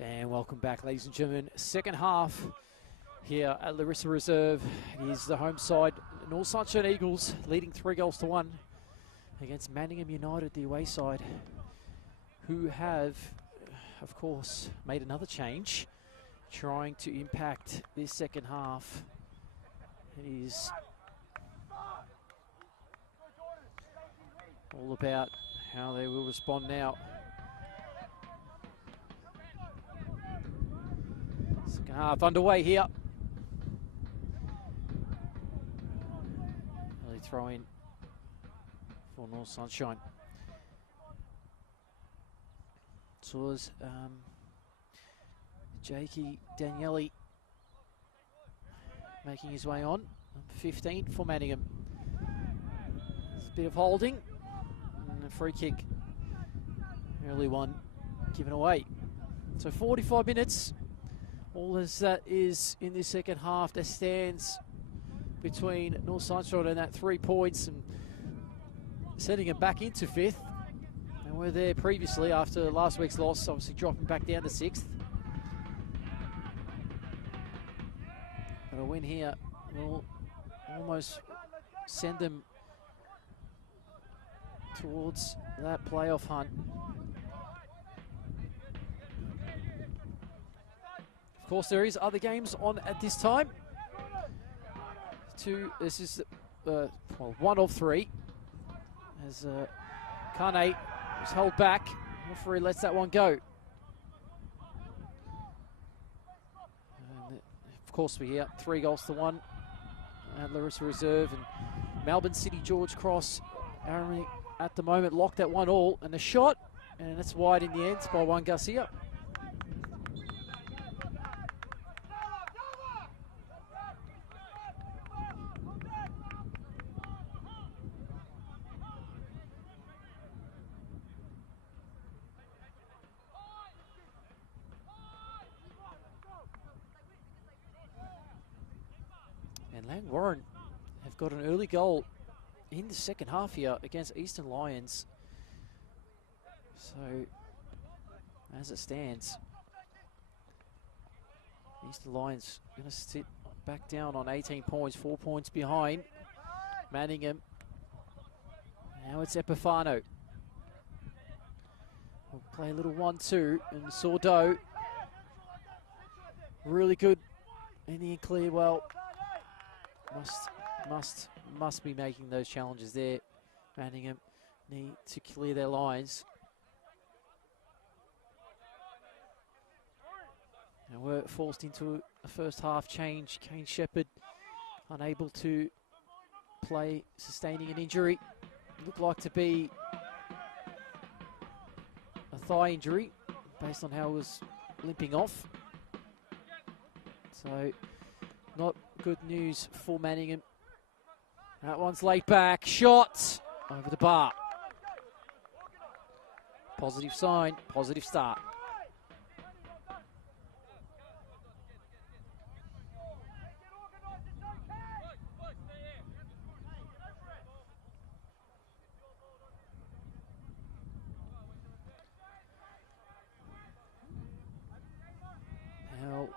And welcome back, ladies and gentlemen. Second half here at Larissa Reserve. It is the home side, North Sunshine Eagles, leading 3-1 against Manningham United, the away side, who have, of course, made another change, trying to impact this second half. It is all about how they will respond now. Second half underway here. Early throw in for North Sunshine. So it was Jakey Daniele making his way on. Number 15 for Manningham. There's a bit of holding and a free kick. Early one given away. So 45 minutes. All as that is in this second half. There stands between North Sunshine and that 3 points and sending them back into 5th. And we're there previously after last week's loss, obviously dropping back down to 6th. But a win here will almost send them towards that playoff hunt. Of course, there is other games on at this time. This is well, 1 of 3. As Kane was held back, referee lets that one go. And of course, we're here 3-1 at Larissa Reserve, and Melbourne City George Cross are at the moment locked at 1-1, and a shot, and that's wide in the end by Juan Garcia. And Lang Warren have got an early goal in the second half here against Eastern Lions. So, as it stands, Eastern Lions going to sit back down on 18 points, 4 points behind Manningham. Now it's Epifano. We'll play a little 1-2, and Sordo really good in the clear. Well, must be making those challenges there. Manningham need to clear their lines. And we're forced into a first half change. Kane Shepherd unable to play, sustaining an injury. Looked like to be a thigh injury based on how it was limping off. So not good news for Manningham. That one's laid back, shot over the bar. Positive sign, positive start. Now,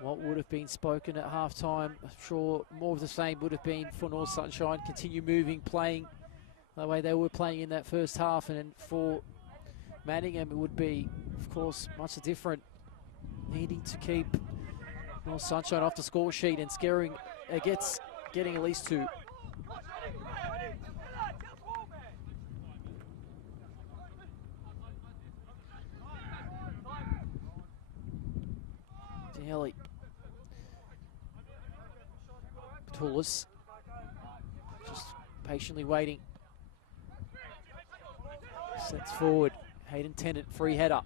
what would have been spoken at halftime, I'm sure more of the same would have been for North Sunshine. Continue moving, playing the way they were playing in that first half, and for Manningham it would be, of course, much different. Needing to keep North Sunshine off the score sheet and scaring, getting at least two. Daly. Toulis just patiently waiting. Sets forward. Hayden Tennant, free header.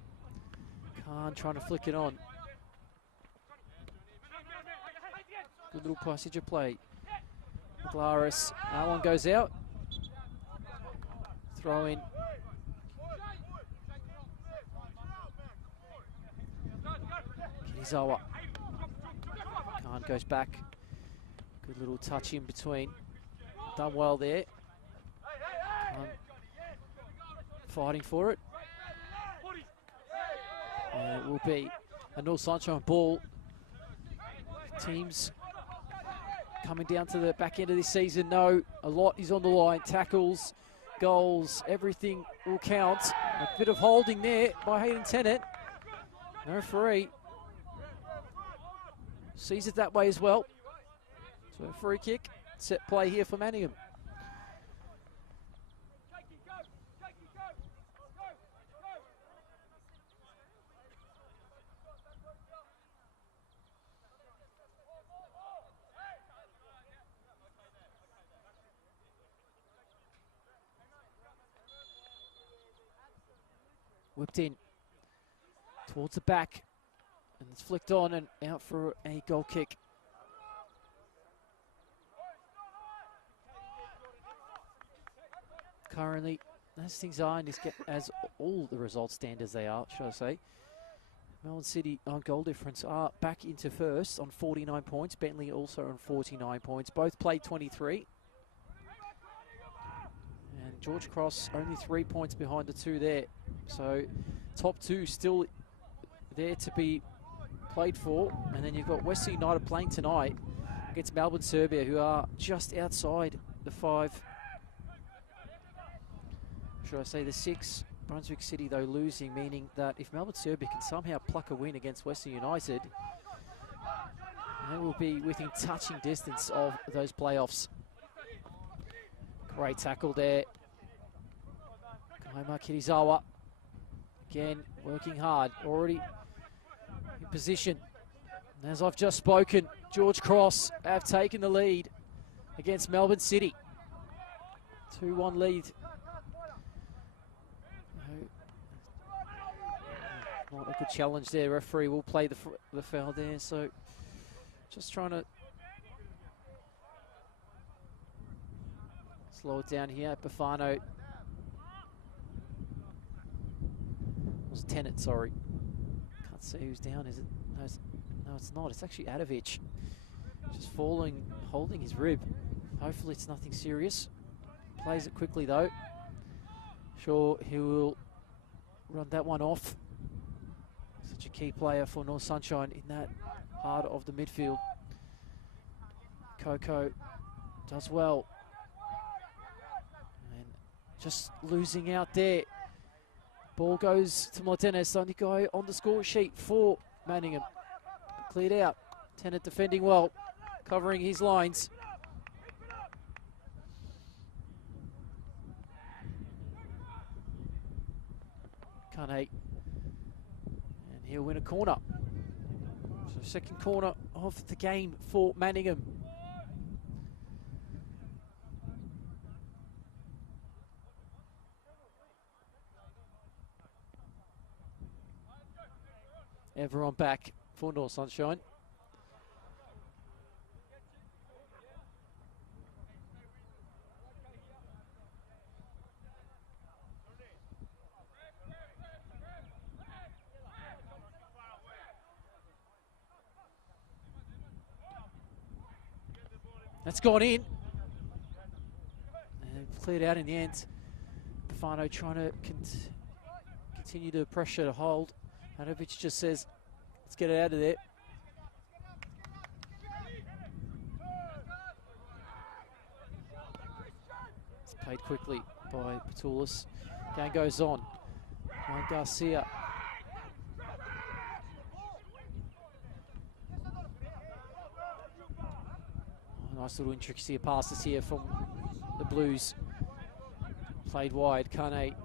Khan trying to flick it on. Good little passage of play. Glaris, that one goes out. Throw in. Kinizawa. Khan goes back. Good little touch in between. Done well there. Fighting for it. And it will be a North Sunshine ball. Teams coming down to the back end of this season know a lot is on the line. Tackles, goals, everything will count. A bit of holding there by Hayden Tennant. No free. Sees it that way as well. So a free kick, set play here for Manningham. Whipped in towards the back, and it's flicked on and out for a goal kick. Currently, as things are, and as all the results stand as they are, shall I say, Melbourne City on goal difference are back into first on 49 points. Bentley also on 49 points. Both played 23. And George Cross only 3 points behind the two there. So top two still there to be played for. And then you've got Western United playing tonight against Melbourne Serbia, who are just outside the 5. Should I say the 6? Brunswick City, though, losing, meaning that if Melbourne Serbia can somehow pluck a win against Western United, they will be within touching distance of those playoffs. Great tackle there. Kaima Kirizawa, again, working hard, already in position. And as I've just spoken, George Cross have taken the lead against Melbourne City. 2-1 lead. Not a good challenge there. Referee will play the foul there. So just trying to slow it down here. Bafano. It was Tennant, sorry. Can't see who's down, is it? No, it's not. It's actually Adovic. Just falling, holding his rib. Hopefully it's nothing serious. Plays it quickly though. Sure, he will run that one off. Such a key player for North Sunshine in that heart of the midfield. Coco does well. And just losing out there. Ball goes to Martinez, only guy on the score sheet for Manningham. Cleared out. Tennant defending well, covering his lines. Kane. And he'll win a corner. So second corner of the game for Manningham. Everyone back for North Sunshine. That's gone in. And cleared out in the end. Bufano trying to continue to pressure to hold. Hanovic just says, let's get it out of there. It's played quickly by Petoulis. Game goes on. Ryan Garcia. Nice little intricacy of passes here from the Blues. Played wide, Kane.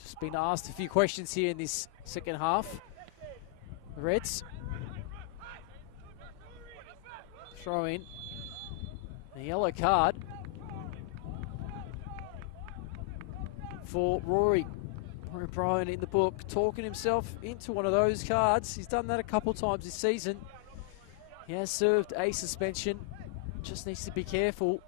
Just been asked a few questions here in this second half. The Reds. Throw in. A yellow card for Rory. Rory Bryan in the book, talking himself into one of those cards. He's done that a couple times this season. He has served a suspension, just needs to be careful.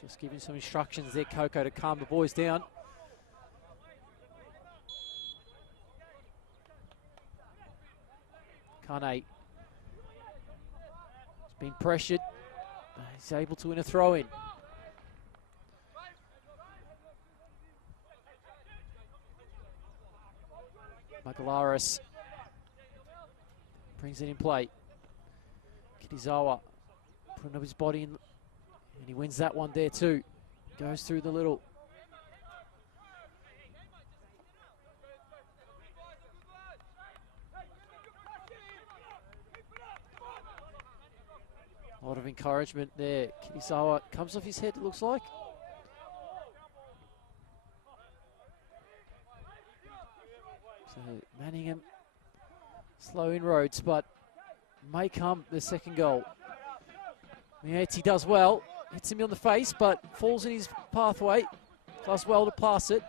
Just giving some instructions there, Coco, to calm the boys down. Kane. He's been pressured. He's able to win a throw-in. Magalaris brings it in play. Kitizawa putting up his body in, and he wins that one there too. Goes through the little. A lot of encouragement there. Kitizawa comes off his head, it looks like. So Manningham, slow inroads, but may come the second goal. Mieti does well, hits him on the face, but falls in his pathway. Does well to pass it.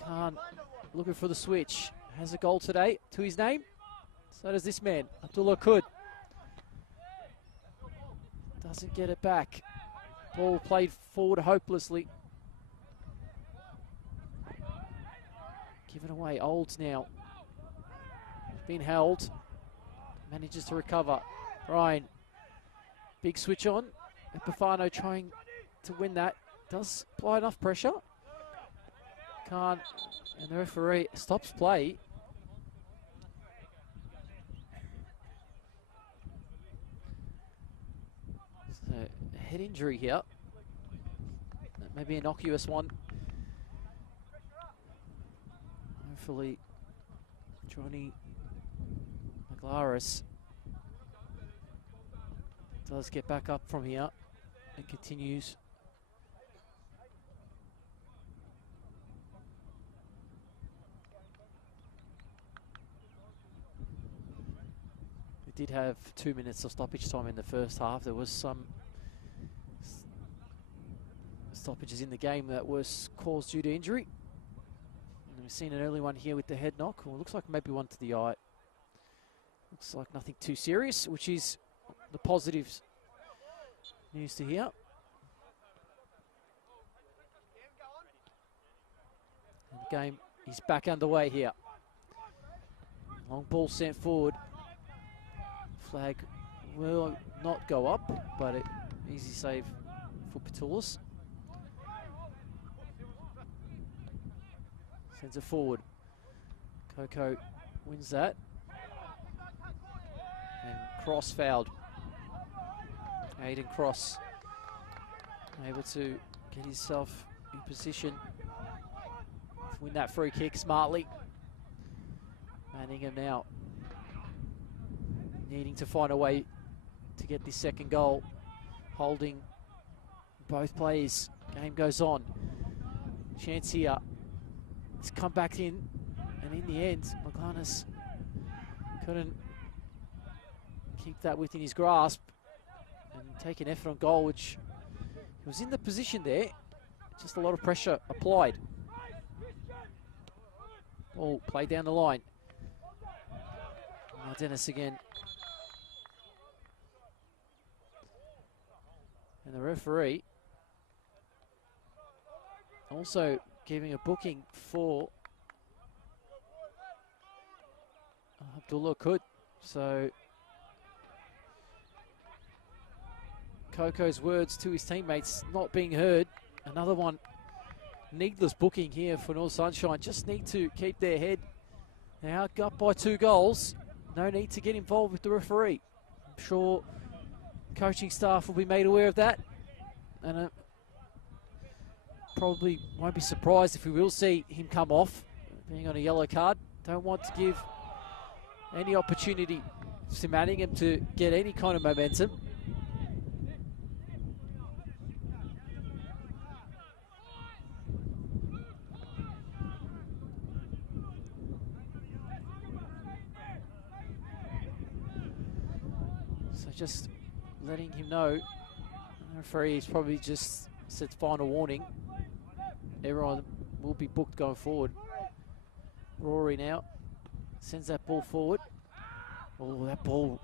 Khan looking for the switch. Has a goal today to his name. So does this man, Abdullah Kud. Doesn't get it back. Ball played forward hopelessly. Given away, Olds now. Been held. Manages to recover. Ryan. Big switch on. Bufano trying to win that. Does apply enough pressure. Can't. And the referee stops play. So, a head injury here. Maybe an innocuous one. Hopefully, Johnny Maglaris does get back up from here and continues. We did have 2 minutes of stoppage time in the first half. There was some stoppages in the game that was caused due to injury. And we've seen an early one here with the head knock. Well, looks like maybe one to the eye. Looks like nothing too serious, which is the positives news to hear. And the game is back underway here. Long ball sent forward. Flag will not go up, but an easy save for Petoulis. Sends it forward. Coco wins that. And Cross fouled. Aiden Cross able to get himself in position to win that free kick smartly. Manningham now needing to find a way to get this second goal. Holding both players. Game goes on. Chance here. It's come back in, and in the end, McLanis couldn't keep that within his grasp and take an effort on goal, which he was in the position there. Just a lot of pressure applied. Ball played down the line. Now Dennis again. And the referee also giving a booking for Abdullah Kud. So Coco's words to his teammates not being heard. Another one, needless booking here for North Sunshine. Just need to keep their head. They're up by 2 goals. No need to get involved with the referee. I'm sure coaching staff will be made aware of that. And probably won't be surprised if we will see him come off, being on a yellow card. Don't want to give any opportunity to Manningham to get any kind of momentum. So just letting him know, the referee is probably just said final warning. Everyone will be booked going forward. Rory now sends that ball forward. Oh, that ball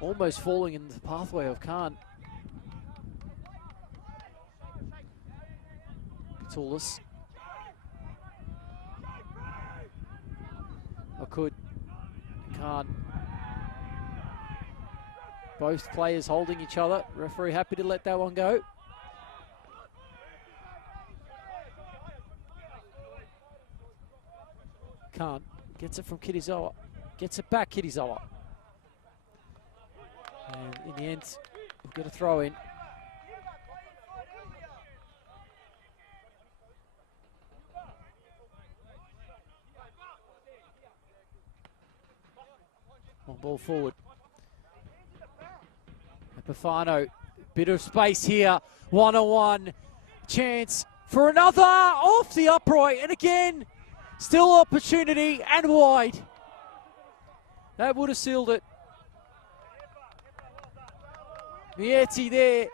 almost falling in the pathway of Khan. Katulis. Khan. Both players holding each other. Referee happy to let that one go. Khan gets it from Kirizawa. Gets it back, Kirizawa. And in the end, we'll get a throw in. One ball forward. Epifano, bit of space here. 1-on-1 chance for another off the upright, and again, still opportunity and wide. That would have sealed it. Mieti there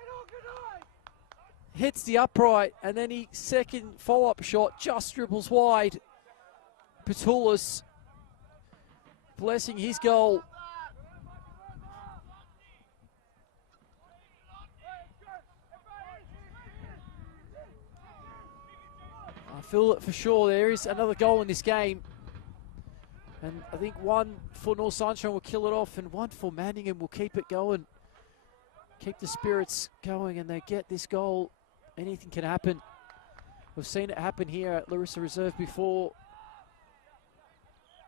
hits the upright, and then he second follow-up shot just dribbles wide. Petoulis blessing his goal. I feel it for sure. There is another goal in this game. And I think one for North Sunshine will kill it off, and one for Manningham will keep it going. Keep the spirits going, and they get this goal. Anything can happen. We've seen it happen here at Larissa Reserve before.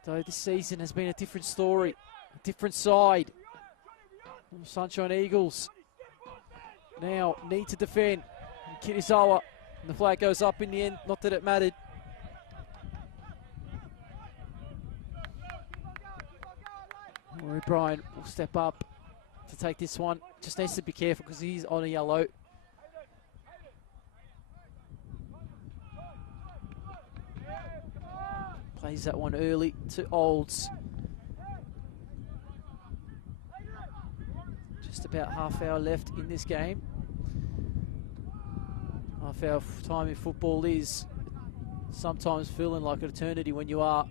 Though this season has been a different story, a different side. North Sunshine Eagles now need to defend. Kirizawa. And the flag goes up in the end, not that it mattered. O'Brien will step up to take this one. Just needs to be careful because he's on a yellow. Plays that one early to Olds. Just about half hour left in this game. Half hour time in football is sometimes feeling like an eternity when you are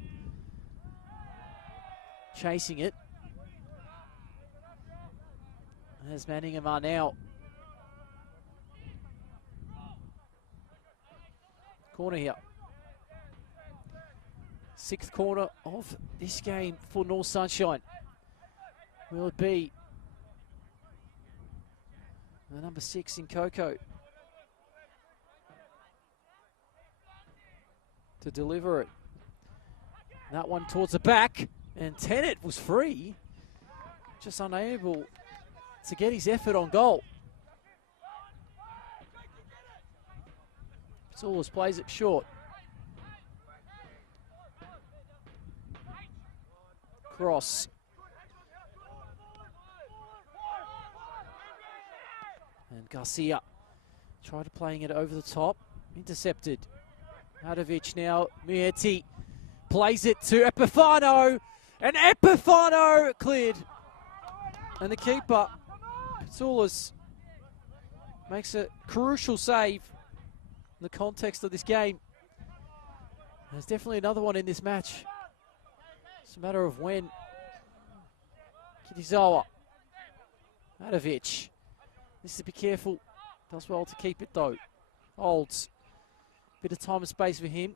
chasing it. As Manningham are now. Corner here. 6th corner of this game for North Sunshine. Will it be the number 6 in Coco to deliver it? That one towards the back, and Tennant was free, just unable to get his effort on goal. Saulis plays it short. Cross. And Garcia tried playing it over the top. Intercepted. Hadovic now. Mieti plays it to Epifano. And Epifano cleared. And the keeper, Pitsoulis, makes a crucial save in the context of this game. There's definitely another one in this match. It's a matter of when. Kitizawa. Madovic. Needs to be careful. Does well to keep it though. Holds. Bit of time and space for him.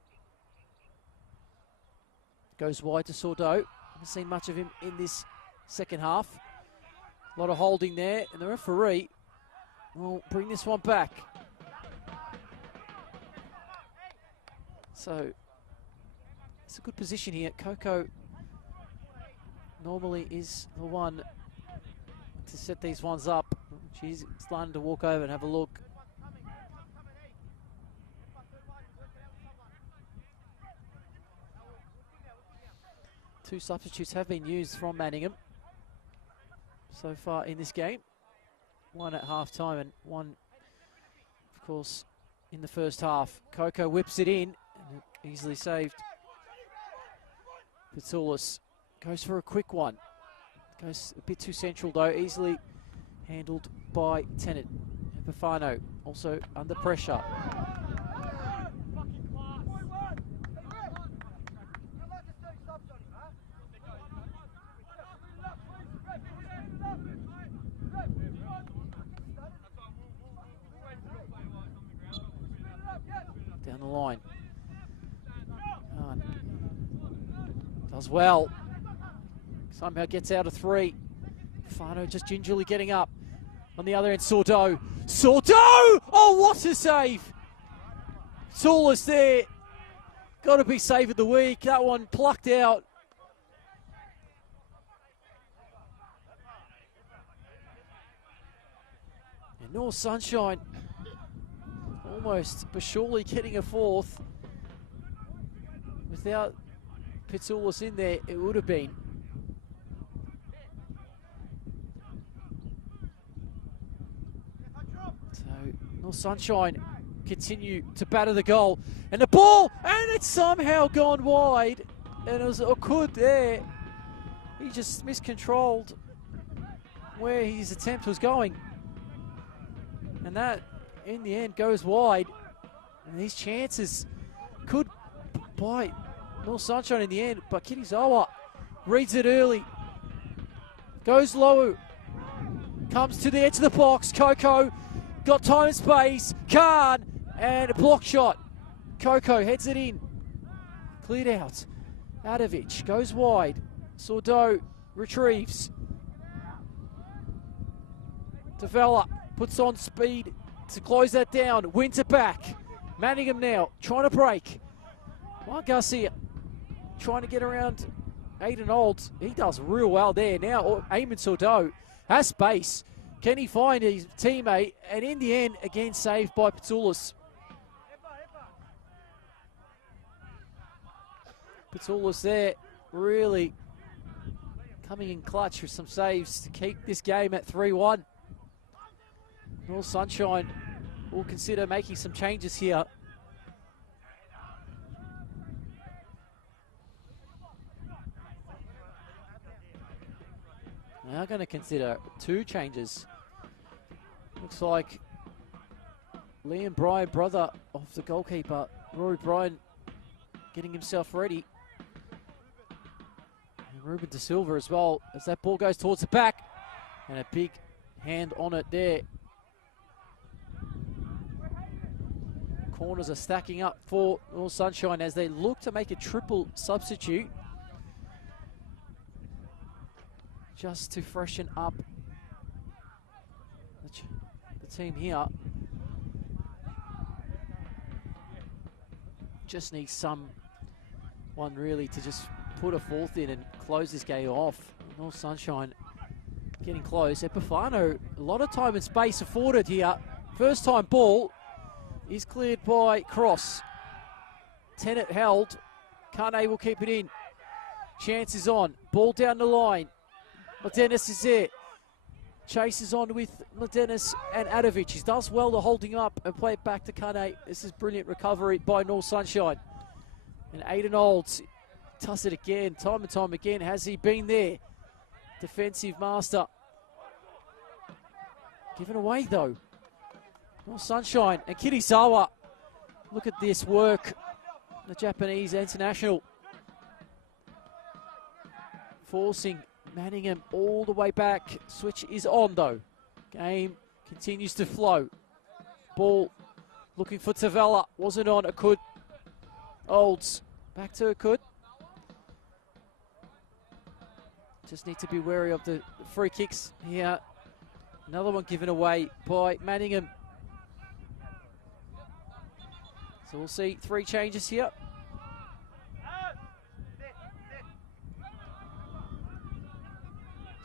Goes wide to Sordo. Haven't seen much of him in this second half. A lot of holding there. And the referee will bring this one back. So, it's a good position here. Coco normally is the one to set these ones up. She's starting to walk over and have a look. Two substitutes have been used from Manningham so far in this game. One at half-time and one, of course, in the first half. Coco whips it in, and easily saved. Pitsoulis goes for a quick one. Goes a bit too central though, easily handled by Tennant. Epifano also under pressure. Down the line. Does well. Somehow gets out of three. Fano just gingerly getting up. On the other end, Sordo. Sordo! Oh, what a save! Saulis there. Got to be save of the week. That one plucked out. And North Sunshine almost but surely getting a fourth. Without Pitsoulis in there, it would have been. So North Sunshine continue to batter the goal. And the ball, and it's somehow gone wide. And it was Okud there. He just miscontrolled where his attempt was going. And that, in the end, goes wide. And these chances could bite North Sunshine in the end, but Kitizawa reads it early. Goes low. Comes to the edge of the box. Coco got time and space. Khan, and a block shot. Coco heads it in. Cleared out. Adovic goes wide. Sordo retrieves. Develop. Puts on speed to close that down. Wins it back. Manningham now trying to break. Mark Garcia trying to get around Aiden Olds. He does real well there. Now Eamon Sordo has space. Can he find his teammate? And in the end, again saved by Pitsoulis. Pitsoulis there really coming in clutch with some saves to keep this game at 3-1. North Sunshine will consider making some changes here. Now going to consider two changes. Looks like Liam Bryan, brother of the goalkeeper, Rory Bryan, getting himself ready. And Ruben De Silva as well, as that ball goes towards the back. And a big hand on it there. Corners are stacking up for North Sunshine as they look to make a triple substitute. Just to freshen up the team here. Just needs someone really to just put a fourth in and close this game off. North Sunshine getting close. Epifano, a lot of time and space afforded here. First time ball is cleared by Cross. Tennant held. Kane will keep it in. Chance is on. Ball down the line. Dennis is there. Chases on with Dennis and Adovic. He does well to holding up and play it back to Kane. This is brilliant recovery by North Sunshine. And Aiden Olds does it again, time and time again. Has he been there? Defensive master. Given away though. Well, Sunshine and Kirisawa. Look at this work. The Japanese international. Forcing Manningham all the way back. Switch is on though. Game continues to flow. Ball looking for Tavella. Wasn't on. Akud. Olds. Back to Akud. Just need to be wary of the free kicks here. Another one given away by Manningham. So we'll see 3 changes here.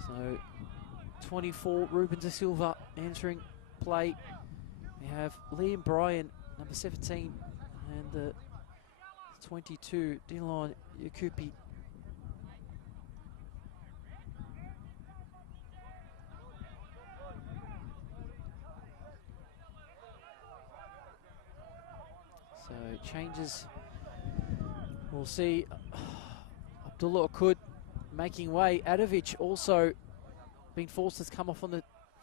So 24, Ruben Da Silva entering play. We have Liam Bryan, number 17, and the 22, Dylan Yakupi. So changes, we'll see Abdullah Akud making way. Adovic also being forced to come off on the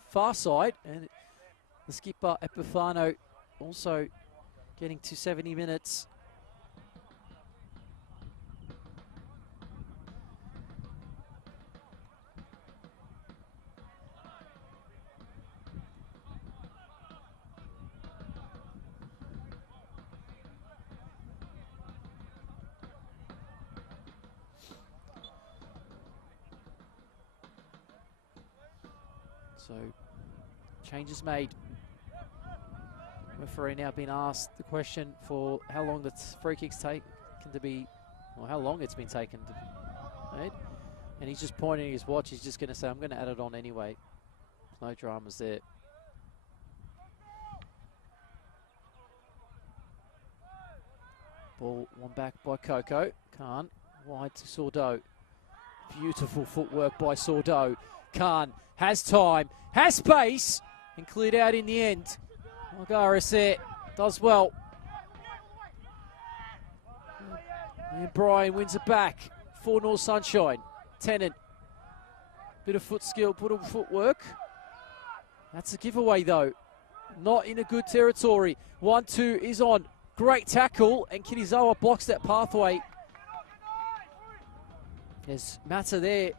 far side, and the skipper Epifano also getting to 70 minutes. So, changes made. Referee now been asked the question for how long the free kicks taken to be, or how long it's been taken to be made. And he's just pointing at his watch. He's just going to say, I'm going to add it on anyway. No dramas there. Ball one back by Coco. Khan wide to Sordo. Beautiful footwork by Sordo. Khan has time, has space, and cleared out in the end. Margaris there, does well. And Brian wins it back for North Sunshine. Tennant, bit of foot skill, bit of footwork. That's a giveaway though. Not in a good territory. 1-2 is on. Great tackle, and Kirisawa blocks that pathway. There's Mata there.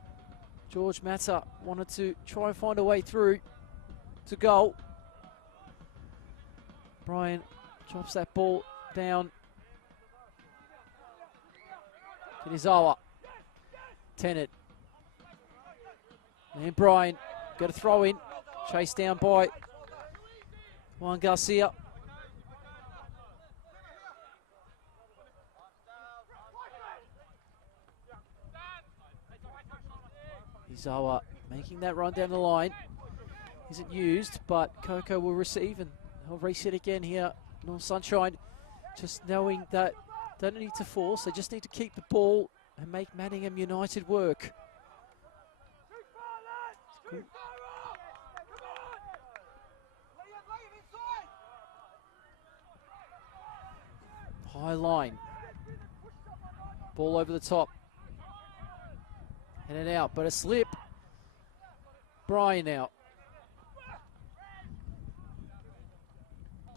George Mata wanted to try and find a way through to goal. Brian drops that ball down. Kirisawa. Tennant. And Brian got a throw in. Chased down by Juan Garcia. Izawa making that run down the line. Isn't used, but Coco will receive, and he'll reset again here. North Sunshine just knowing that they don't need to force, they just need to keep the ball and make Manningham United work. High line. Ball over the top. In and out, but a slip. Brian out.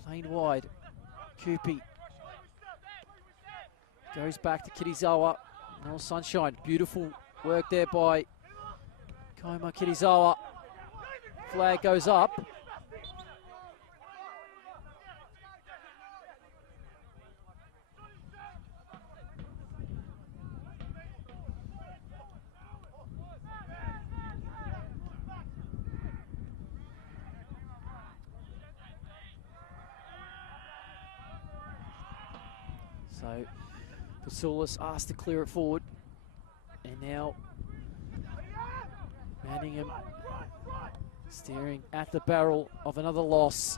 Playing wide. Kupi. Goes back to Kirisawa. North Sunshine. Beautiful work there by Kaima Kirisawa. Flag goes up. So, Vasoulis asked to clear it forward. And now, Manningham staring at the barrel of another loss.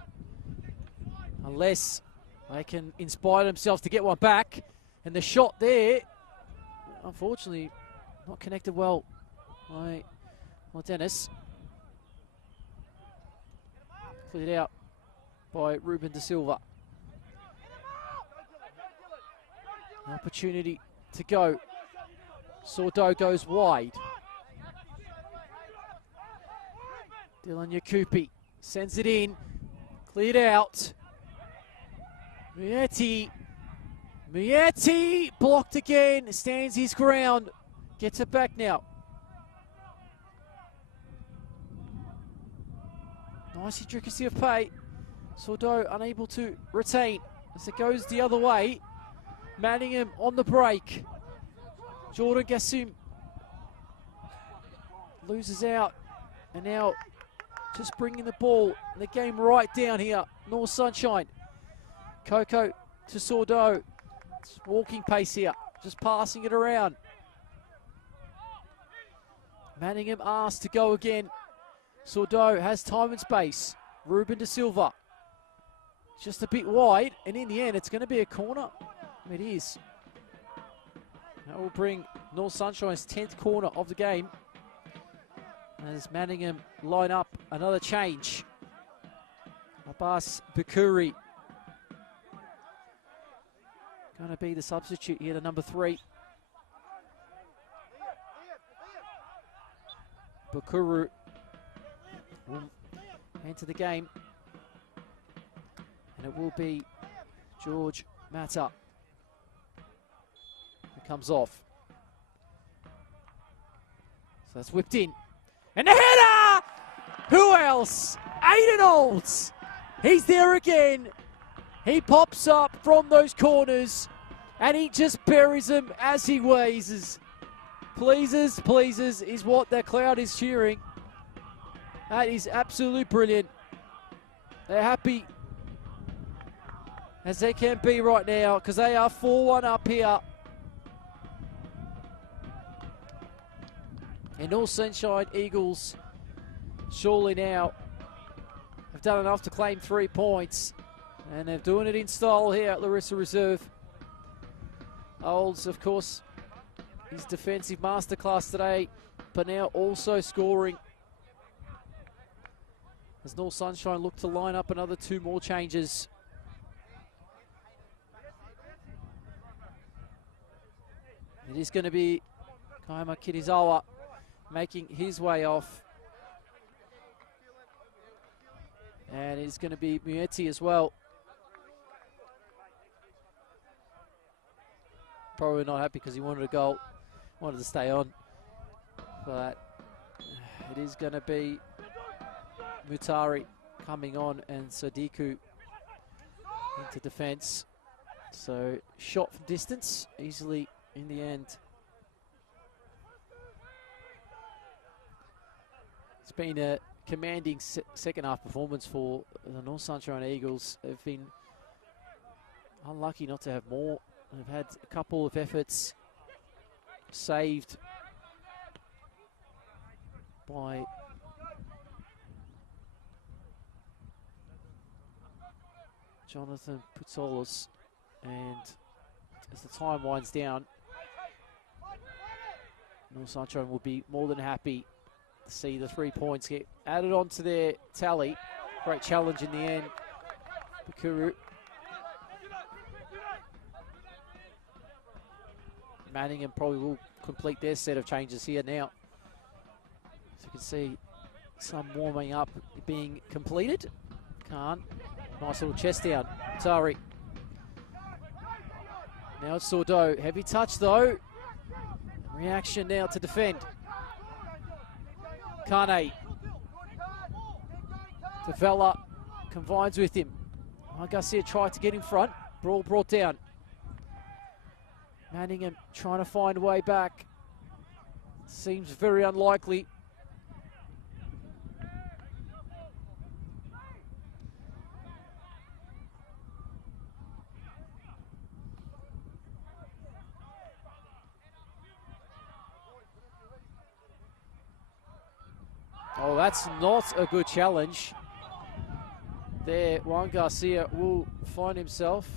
Unless they can inspire themselves to get one back. And the shot there, unfortunately, not connected well by Dennis. Cleared out by Ruben Da Silva. An opportunity to go. Sordo goes wide. Dylan Yakupi sends it in. Cleared out. Mieti blocked again. Stands his ground. Gets it back now. Nice intricacy of play. Sordo unable to retain as it goes the other way. Manningham on the break. Jordan Gassim loses out, and now just bringing the ball and the game right down here. North Sunshine. Coco to Sordo. It's walking pace here, just passing it around. Manningham asked to go again. Sordo has time and space. Ruben De Silva. Just a bit wide, and in the end, it's going to be a corner. It is. That will bring North Sunshine's 10th corner of the game. As Manningham line up another change. Abbas Bakuri going to be the substitute here to number 3. Bakuru will enter the game. And it will be George Mata who comes off. So that's whipped in. And the header! Who else? Aiden Olds. He's there again. He pops up from those corners and he just buries them as he wheezes. Pleases, pleases is what the crowd is cheering. That is absolutely brilliant. They're happy as they can be right now because they are 4-1 up here. And North Sunshine Eagles surely now have done enough to claim 3 points. And they're doing it in style here at Larissa Reserve. Olds, of course, his defensive masterclass today, but now also scoring. As North Sunshine look to line up another 2 more changes. It is going to be Kaima Kirizawa making his way off. And it's going to be Mueti as well. Probably not happy because he wanted a goal, wanted to stay on. But it is going to be Mutari coming on and Sadiku into defence. So shot from distance, easily in the end. It's been a commanding second half performance for the North Sunshine Eagles. They've been unlucky not to have more. They've had a couple of efforts saved by Jonathan Putsolis, and as the time winds down, North Sunshine will be more than happy to see the 3 points get added on to their tally. Great challenge in the end. Bakuru. Manningham probably will complete their set of changes here now. As you can see, some warming up being completed. Khan, nice little chest down. Tari. Now it's Sordo. Heavy touch though. Reaction now to defend. Kane. Tavella combines with him. Garcia tried to get in front. Brawl brought down. Manningham trying to find a way back. Seems very unlikely. Oh, that's not a good challenge. There, Juan Garcia will find himself.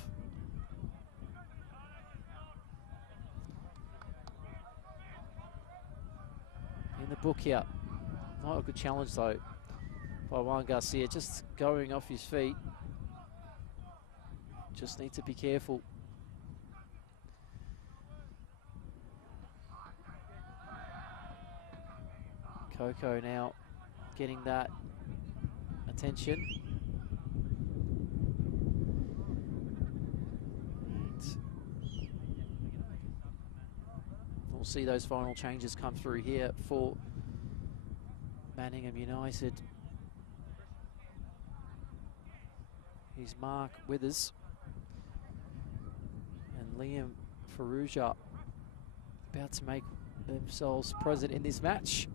In the book here. Not a good challenge though by Juan Garcia, just going off his feet. Just need to be careful. Coco now getting that attention. We'll see those final changes come through here for Manningham United. Here's Mark Withers and Liam Faruja about to make themselves present in this match.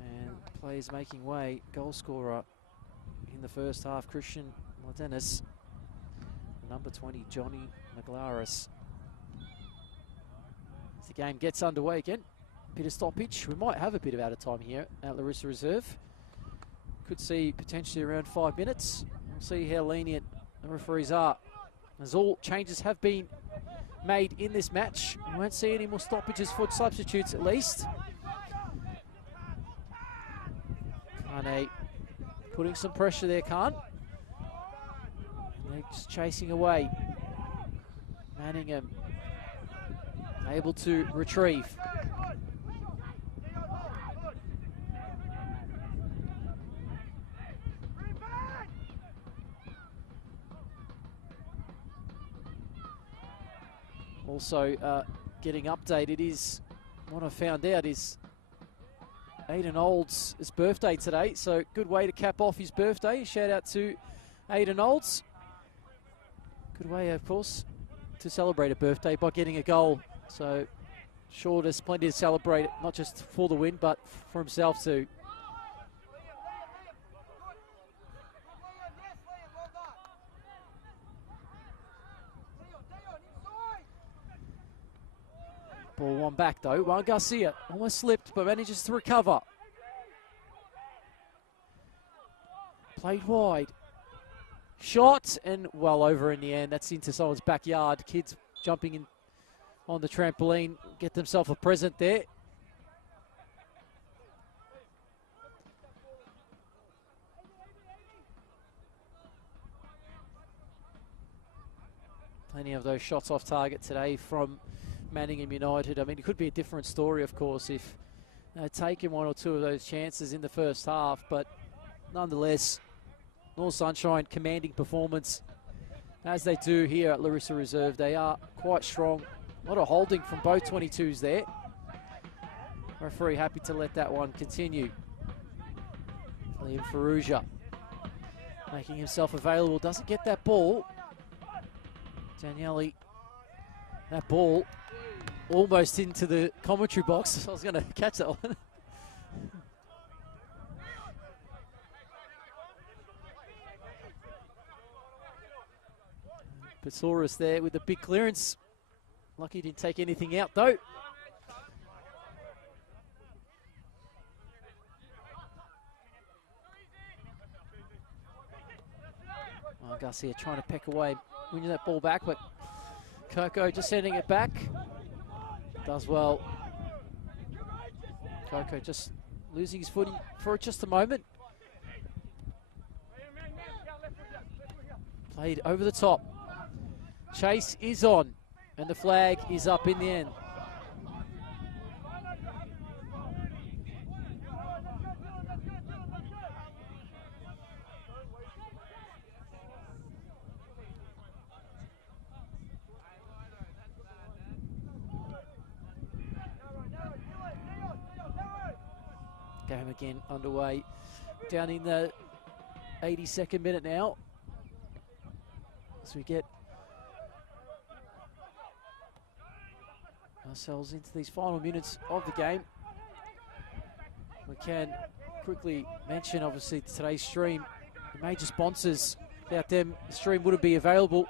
And players making way. Goal scorer in the first half, Christian Ladenis. Number 20, Johnny Maglaris. As the game gets underway again, bit of stoppage. We might have a bit of out of time here at Larissa Reserve. Could see potentially around 5 minutes. We'll see how lenient the referees are, as all changes have been made in this match. We won't see any more stoppages for substitutes at least. Kane putting some pressure there, Khan. They're just chasing away. Manningham able to retrieve. Also getting updated is, what I found out is Aidan Olds' birthday today, so good way to cap off his birthday. Shout out to Aidan Olds. Good way, of course, to celebrate a birthday by getting a goal. So sure, there's plenty to celebrate, not just for the win, but for himself too. Ball one back though. Juan Garcia almost slipped, but manages to recover. Played wide. Shot and well over in the end. That's into someone's backyard. Kids jumping in on the trampoline, get themselves a present there. Plenty of those shots off target today from Manningham United. I mean, it could be a different story, of course, if they'd taken one or two of those chances in the first half, but nonetheless, North Sunshine commanding performance, as they do here at Larissa Reserve. They are quite strong. A lot of holding from both 22s there. Referee happy to let that one continue. Liam Faruja making himself available, doesn't get that ball. Daniele, that ball almost into the commentary box. I was going to catch that one. Pesaurus there with the big clearance. Lucky he didn't take anything out though. Oh, Garcia trying to peck away, winning that ball back, but Coco just sending it back. Does well. Coco just losing his footing for just a moment. Played over the top. Chase is on, and the flag is up in the end. Game again underway, down in the 82nd minute now, as we get ourselves into these final minutes of the game. We can quickly mention, obviously, today's stream, the major sponsors. Without them, the stream wouldn't be available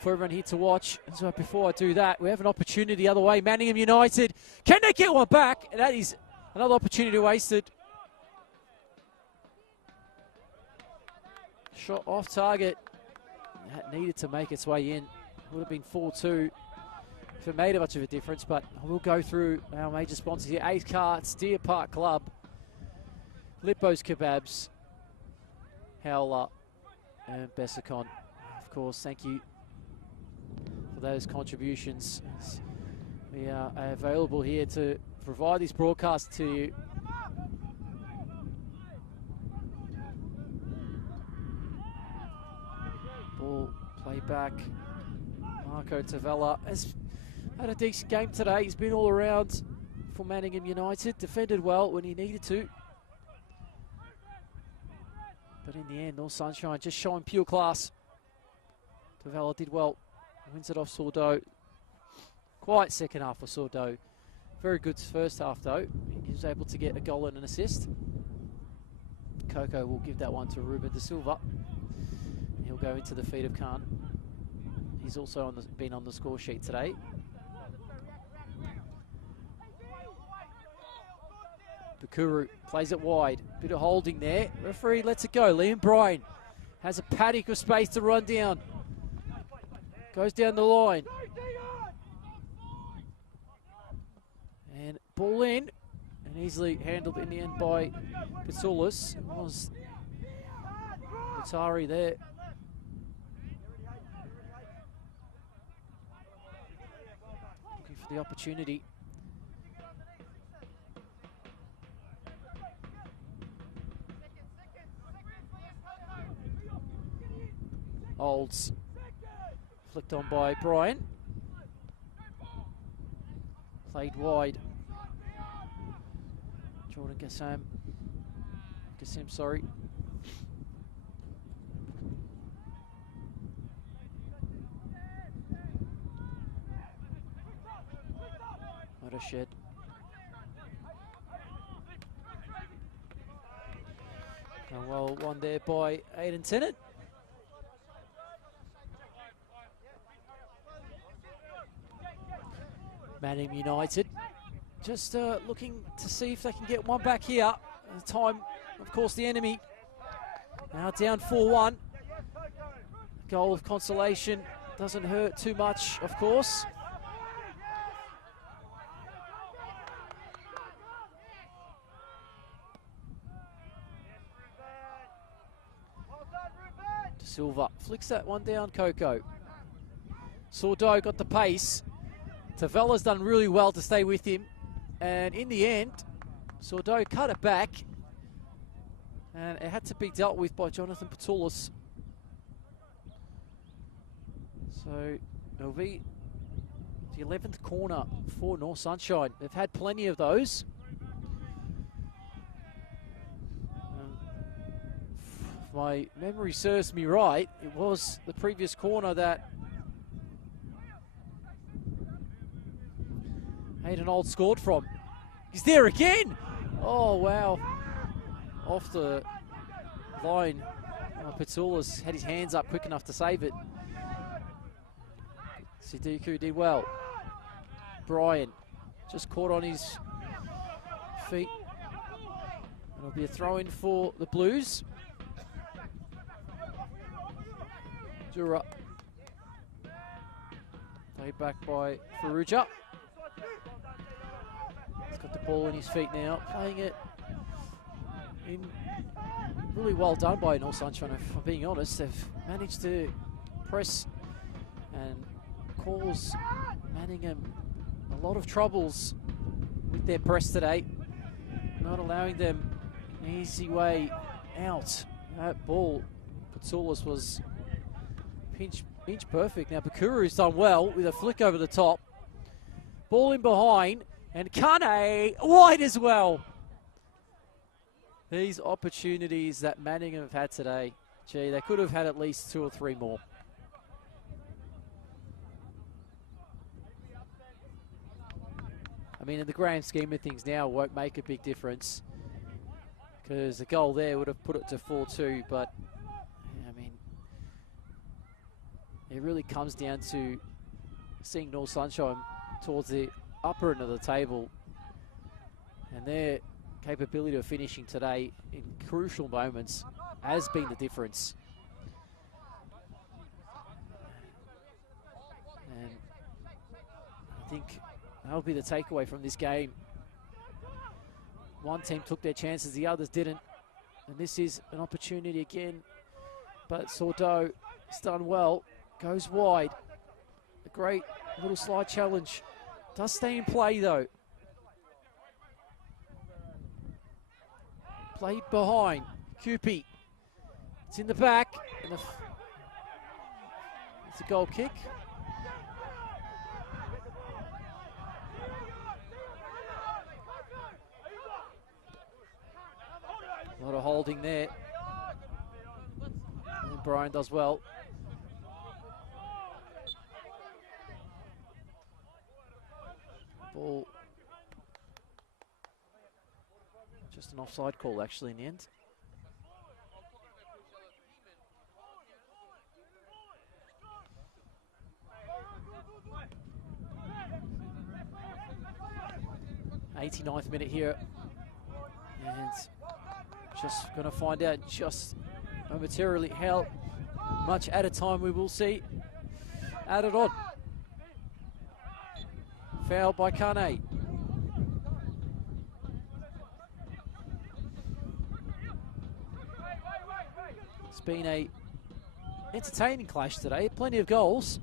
for everyone here to watch. And so before I do that, we have an opportunity the other way. Manningham United, can they get one back? And that is another opportunity wasted. Shot off target. That needed to make its way in. Would have been 4-2 if it made a much of a difference, but we'll go through our major sponsors here. Ace Carts, Deer Park Club, Lippo's Kebabs, Howler, and Bessicon. Of course, thank you for those contributions. We are available here provide this broadcast to you. Ball played back. Marco Tavella has had a decent game today. He's been all around for Manningham United. Defended well when he needed to. But in the end, North Sunshine just showing pure class. Tavella did well. Wins it off Sordo. Quiet second half for Sordo. Very good first half though. He was able to get a goal and an assist. Coco will give that one to Ruben De Silva. He'll go into the feet of Khan. He's also been on the score sheet today. Bukuru plays it wide. Bit of holding there. Referee lets it go. Liam Bryan has a paddock of space to run down. Goes down the line. And ball in. And easily handled in the end by Pitsoulis. It was Atari there. Looking for the opportunity. Olds. Flicked on by Bryan. Played wide. Jordan Gassam, sorry. Watershed. And well, one there by Aidan Tennant. Manningham United just looking to see if they can get one back here. At the time, of course, the enemy now down 4-1. Goal of consolation doesn't hurt too much, of course. De Silva flicks that one down, Coco. Sordo got the pace. Tavella's done really well to stay with him. And in the end, Sordo cut it back. And it had to be dealt with by Jonathan Pitsoulis. So it'll be the 11th corner for North Sunshine. They've had plenty of those. If my memory serves me right, it was the previous corner that Hayden Old scored from. He's there again! Oh, wow. Off the line. Pitsoulis had his hands up quick enough to save it. Sidiku did well. Bryan just caught on his feet. It'll be a throw-in for the Blues. Jura. Played back by Faruja. He's got the ball in his feet now, playing it in really well done by North Sunshine. If I'm being honest, they've managed to press and cause Manningham a lot of troubles with their press today, not allowing them an easy way out. That ball, Pitsoulis was pinch perfect. Now Bukuru's done well with a flick over the top. Ball in behind, and Kane wide as well. These opportunities that Manningham have had today, gee, they could have had at least 2 or 3 more. I mean, in the grand scheme of things now, it won't make a big difference because the goal there would have put it to 4-2, but yeah, I mean, it really comes down to seeing North Sunshine towards the upper end of the table, and their capability of finishing today in crucial moments has been the difference. And I think that'll be the takeaway from this game. One team took their chances, the others didn't. And this is an opportunity again. But Sordo has done well, goes wide. A great little slide challenge. Does stay in play though. played behind. Cupie. It's in the back. And it's a goal kick. A lot of holding there. And Brian does well. Ball. Just an offside call actually in the end. '89th minute here. And just going to find out just momentarily how much at a time we will see added on. Foul by Kane. It's been a entertaining clash today. Plenty of goals.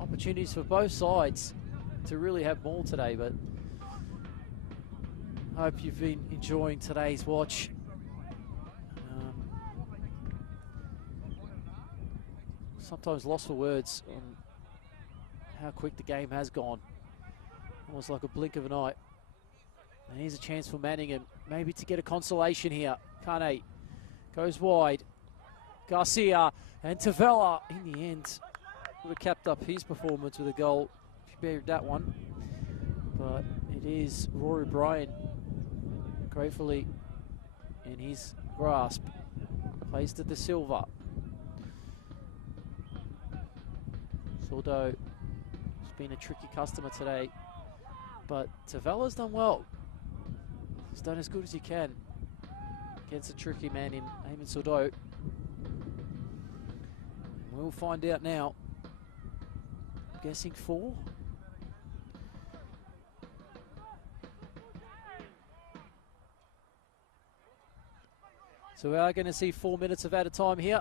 Opportunities for both sides to really have more today, but I hope you've been enjoying today's watch. Sometimes lost for words on how quick the game has gone. Almost like a blink of an eye. And here's a chance for Manningham, maybe to get a consolation here. Kane goes wide. Garcia and Tavella in the end would have kept up his performance with a goal if you buried that one. But it is Rory Bryan gratefully in his grasp. Plays to De Silva. Sordo has been a tricky customer today, but Tavella's done well. He's done as good as he can against a tricky man in Eamon Sordo. We'll find out now. I'm guessing 4. So we are going to see 4 minutes of added time here.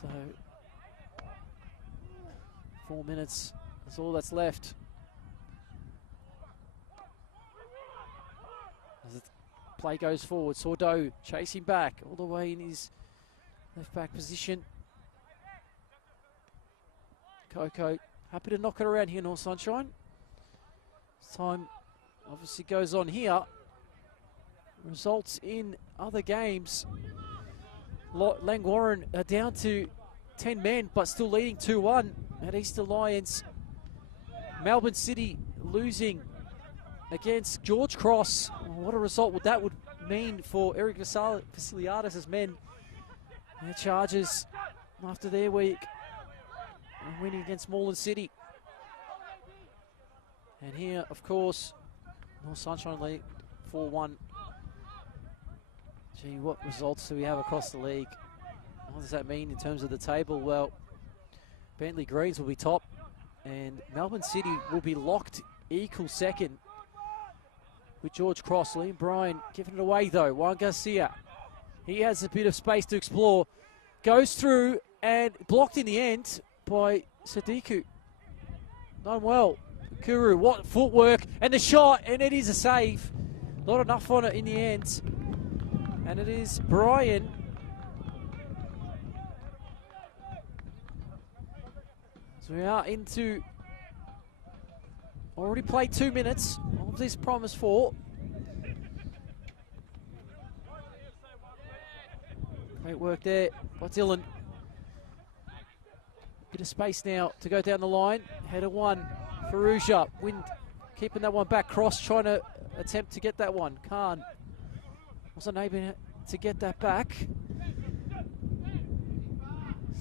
So 4 minutes, that's all that's left. As the play goes forward, Sordo chasing back all the way in his left back position. Coco happy to knock it around here, North Sunshine. Time obviously goes on here. Results in other games. Langwarrin are down to 10 men, but still leading 2-1 at Easter Lions. Melbourne City losing against George Cross. What a result that would mean for Eric Vasiliadis' men. Their Chargers after their week and winning against Moreland City. And here, of course, North Sunshine lead 4-1. Gee, what results do we have across the league? What does that mean in terms of the table? Well, Bentley Greens will be top, and Melbourne City will be locked equal second with George Cross. Liam Bryan giving it away though. Juan Garcia, he has a bit of space to explore. Goes through and blocked in the end by Sadiku. Done well. Kuru, what footwork, and the shot, and it is a save. Not enough on it in the end. And it is Bryan. So we are into, already played 2 minutes of this promise 4. Great work there by Dylan. Bit of space now to go down the line. Header 1, Faruja. Wind keeping that one back. Cross trying to attempt to get that one. Khan wasn't able to get that back.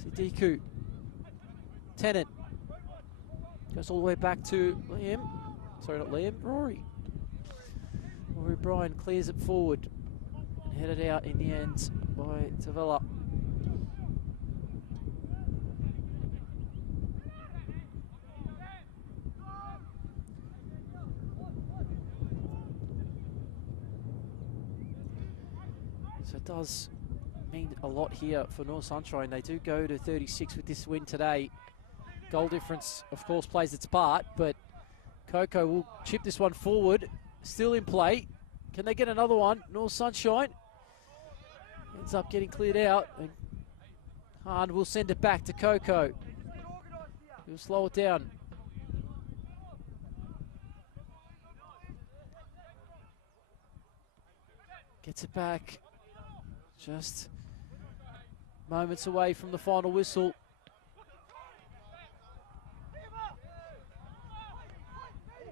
Sidiku. Tennant. Goes all the way back to Liam. Sorry, not Liam. Rory. Rory Bryan clears it forward. And headed out in the end by Tavella. So it does mean a lot here for North Sunshine. They do go to 36 with this win today. Goal difference, of course, plays its part, but Coco will chip this one forward. Still in play. Can they get another one? North Sunshine ends up getting cleared out. And Hahn will send it back to Coco. He'll slow it down. Gets it back. Just moments away from the final whistle.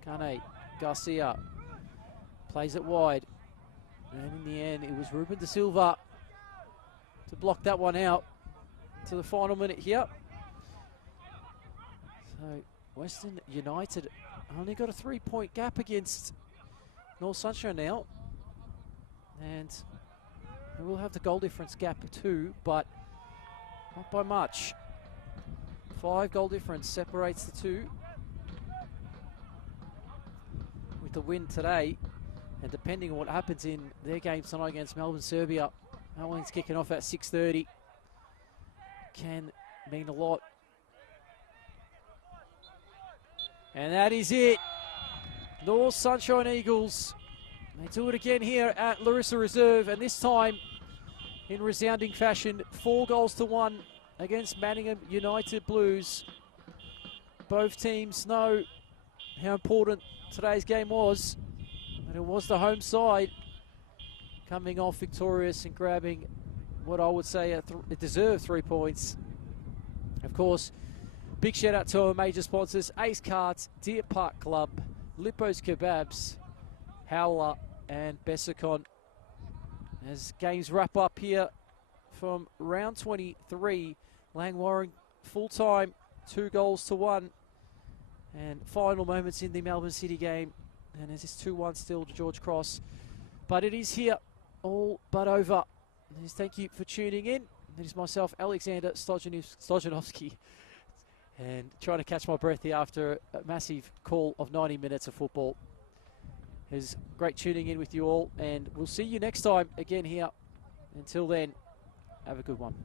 Kane Garcia plays it wide. And in the end, it was Ruben De Silva to block that one out to the final minute here. So Western United only got a 3-point gap against North Sunshine now. And they will have the goal difference gap too, but not by much. 5 goal difference separates the two. With the win today, and depending on what happens in their game tonight against Melbourne, Serbia, that one's kicking off at 6:30. Can mean a lot. And that is it. North Sunshine Eagles. They do it again here at Larissa Reserve, and this time in resounding fashion, 4-1 against Manningham United Blues. Both teams know how important today's game was, and it was the home side coming off victorious and grabbing what I would say it deserved 3 points. Of course, big shout out to our major sponsors: Ace Cards, Deer Park Club, Lippo's Kebabs, Howler, and Bessicon. As games wrap up here from round 23, Langwarrin full time, 2-1. And final moments in the Melbourne City game. And as it's 2-1 still to George Cross. But it is here, all but over. And thank you for tuning in. It is myself, Alexander Stojanovski. And trying to catch my breath here after a massive call of 90 minutes of football. It's great tuning in with you all. And we'll see you next time again here. Until then, have a good one.